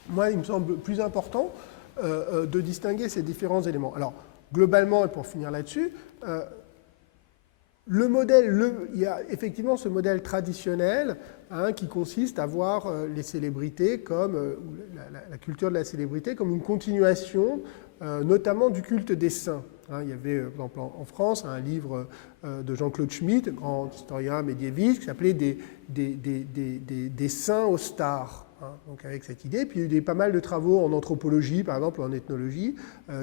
moi, il me semble plus important de distinguer ces différents éléments. Alors, globalement, et pour finir là-dessus, il y a effectivement ce modèle traditionnel qui consiste à voir les célébrités comme, la culture de la célébrité comme une continuation, notamment du culte des saints. Il y avait, par exemple, en France, un livre de Jean-Claude Schmitt, grand historien médiéviste, qui s'appelait des saints aux stars. Donc avec cette idée. Puis il y a eu pas mal de travaux en anthropologie, par exemple, en ethnologie,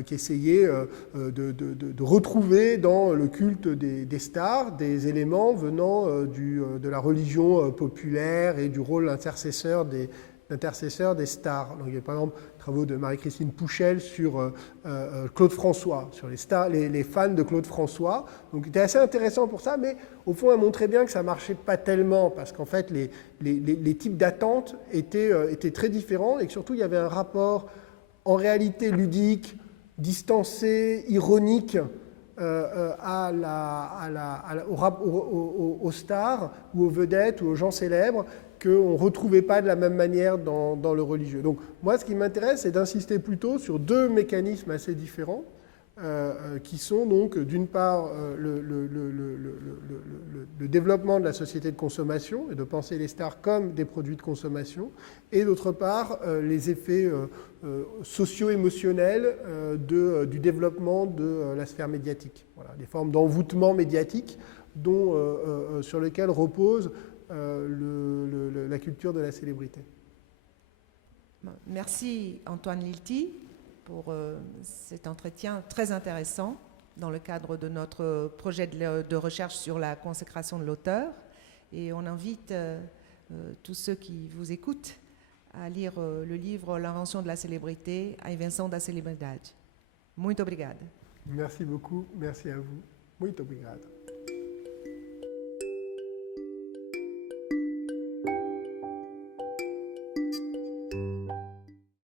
qui essayaient de retrouver dans le culte des stars des éléments venant de la religion populaire et du rôle intercesseur des stars. Donc, il y a par exemple travaux de Marie-Christine Pouchel sur Claude François, sur les fans de Claude François. Donc c'était assez intéressant pour ça, mais au fond, elle montrait bien que ça ne marchait pas tellement, parce qu'en fait, les types d'attentes étaient très différents, et que surtout, il y avait un rapport en réalité ludique, distancé, ironique, aux stars, ou aux vedettes, ou aux gens célèbres, qu'on ne retrouvait pas de la même manière dans le religieux. Donc moi, ce qui m'intéresse, c'est d'insister plutôt sur deux mécanismes assez différents, qui sont donc d'une part le développement de la société de consommation et de penser les stars comme des produits de consommation, et d'autre part les effets socio-émotionnels du développement de la sphère médiatique. Voilà, des formes d'envoûtement médiatique sur lesquelles repose la culture de la célébrité. Merci Antoine Lilti pour cet entretien très intéressant dans le cadre de notre projet de recherche sur la consécration de l'auteur. Et on invite tous ceux qui vous écoutent à lire le livre L'invention de la célébrité, A Invenção da Celebridade. Muito obrigada. Merci beaucoup, merci à vous. Muito obrigado.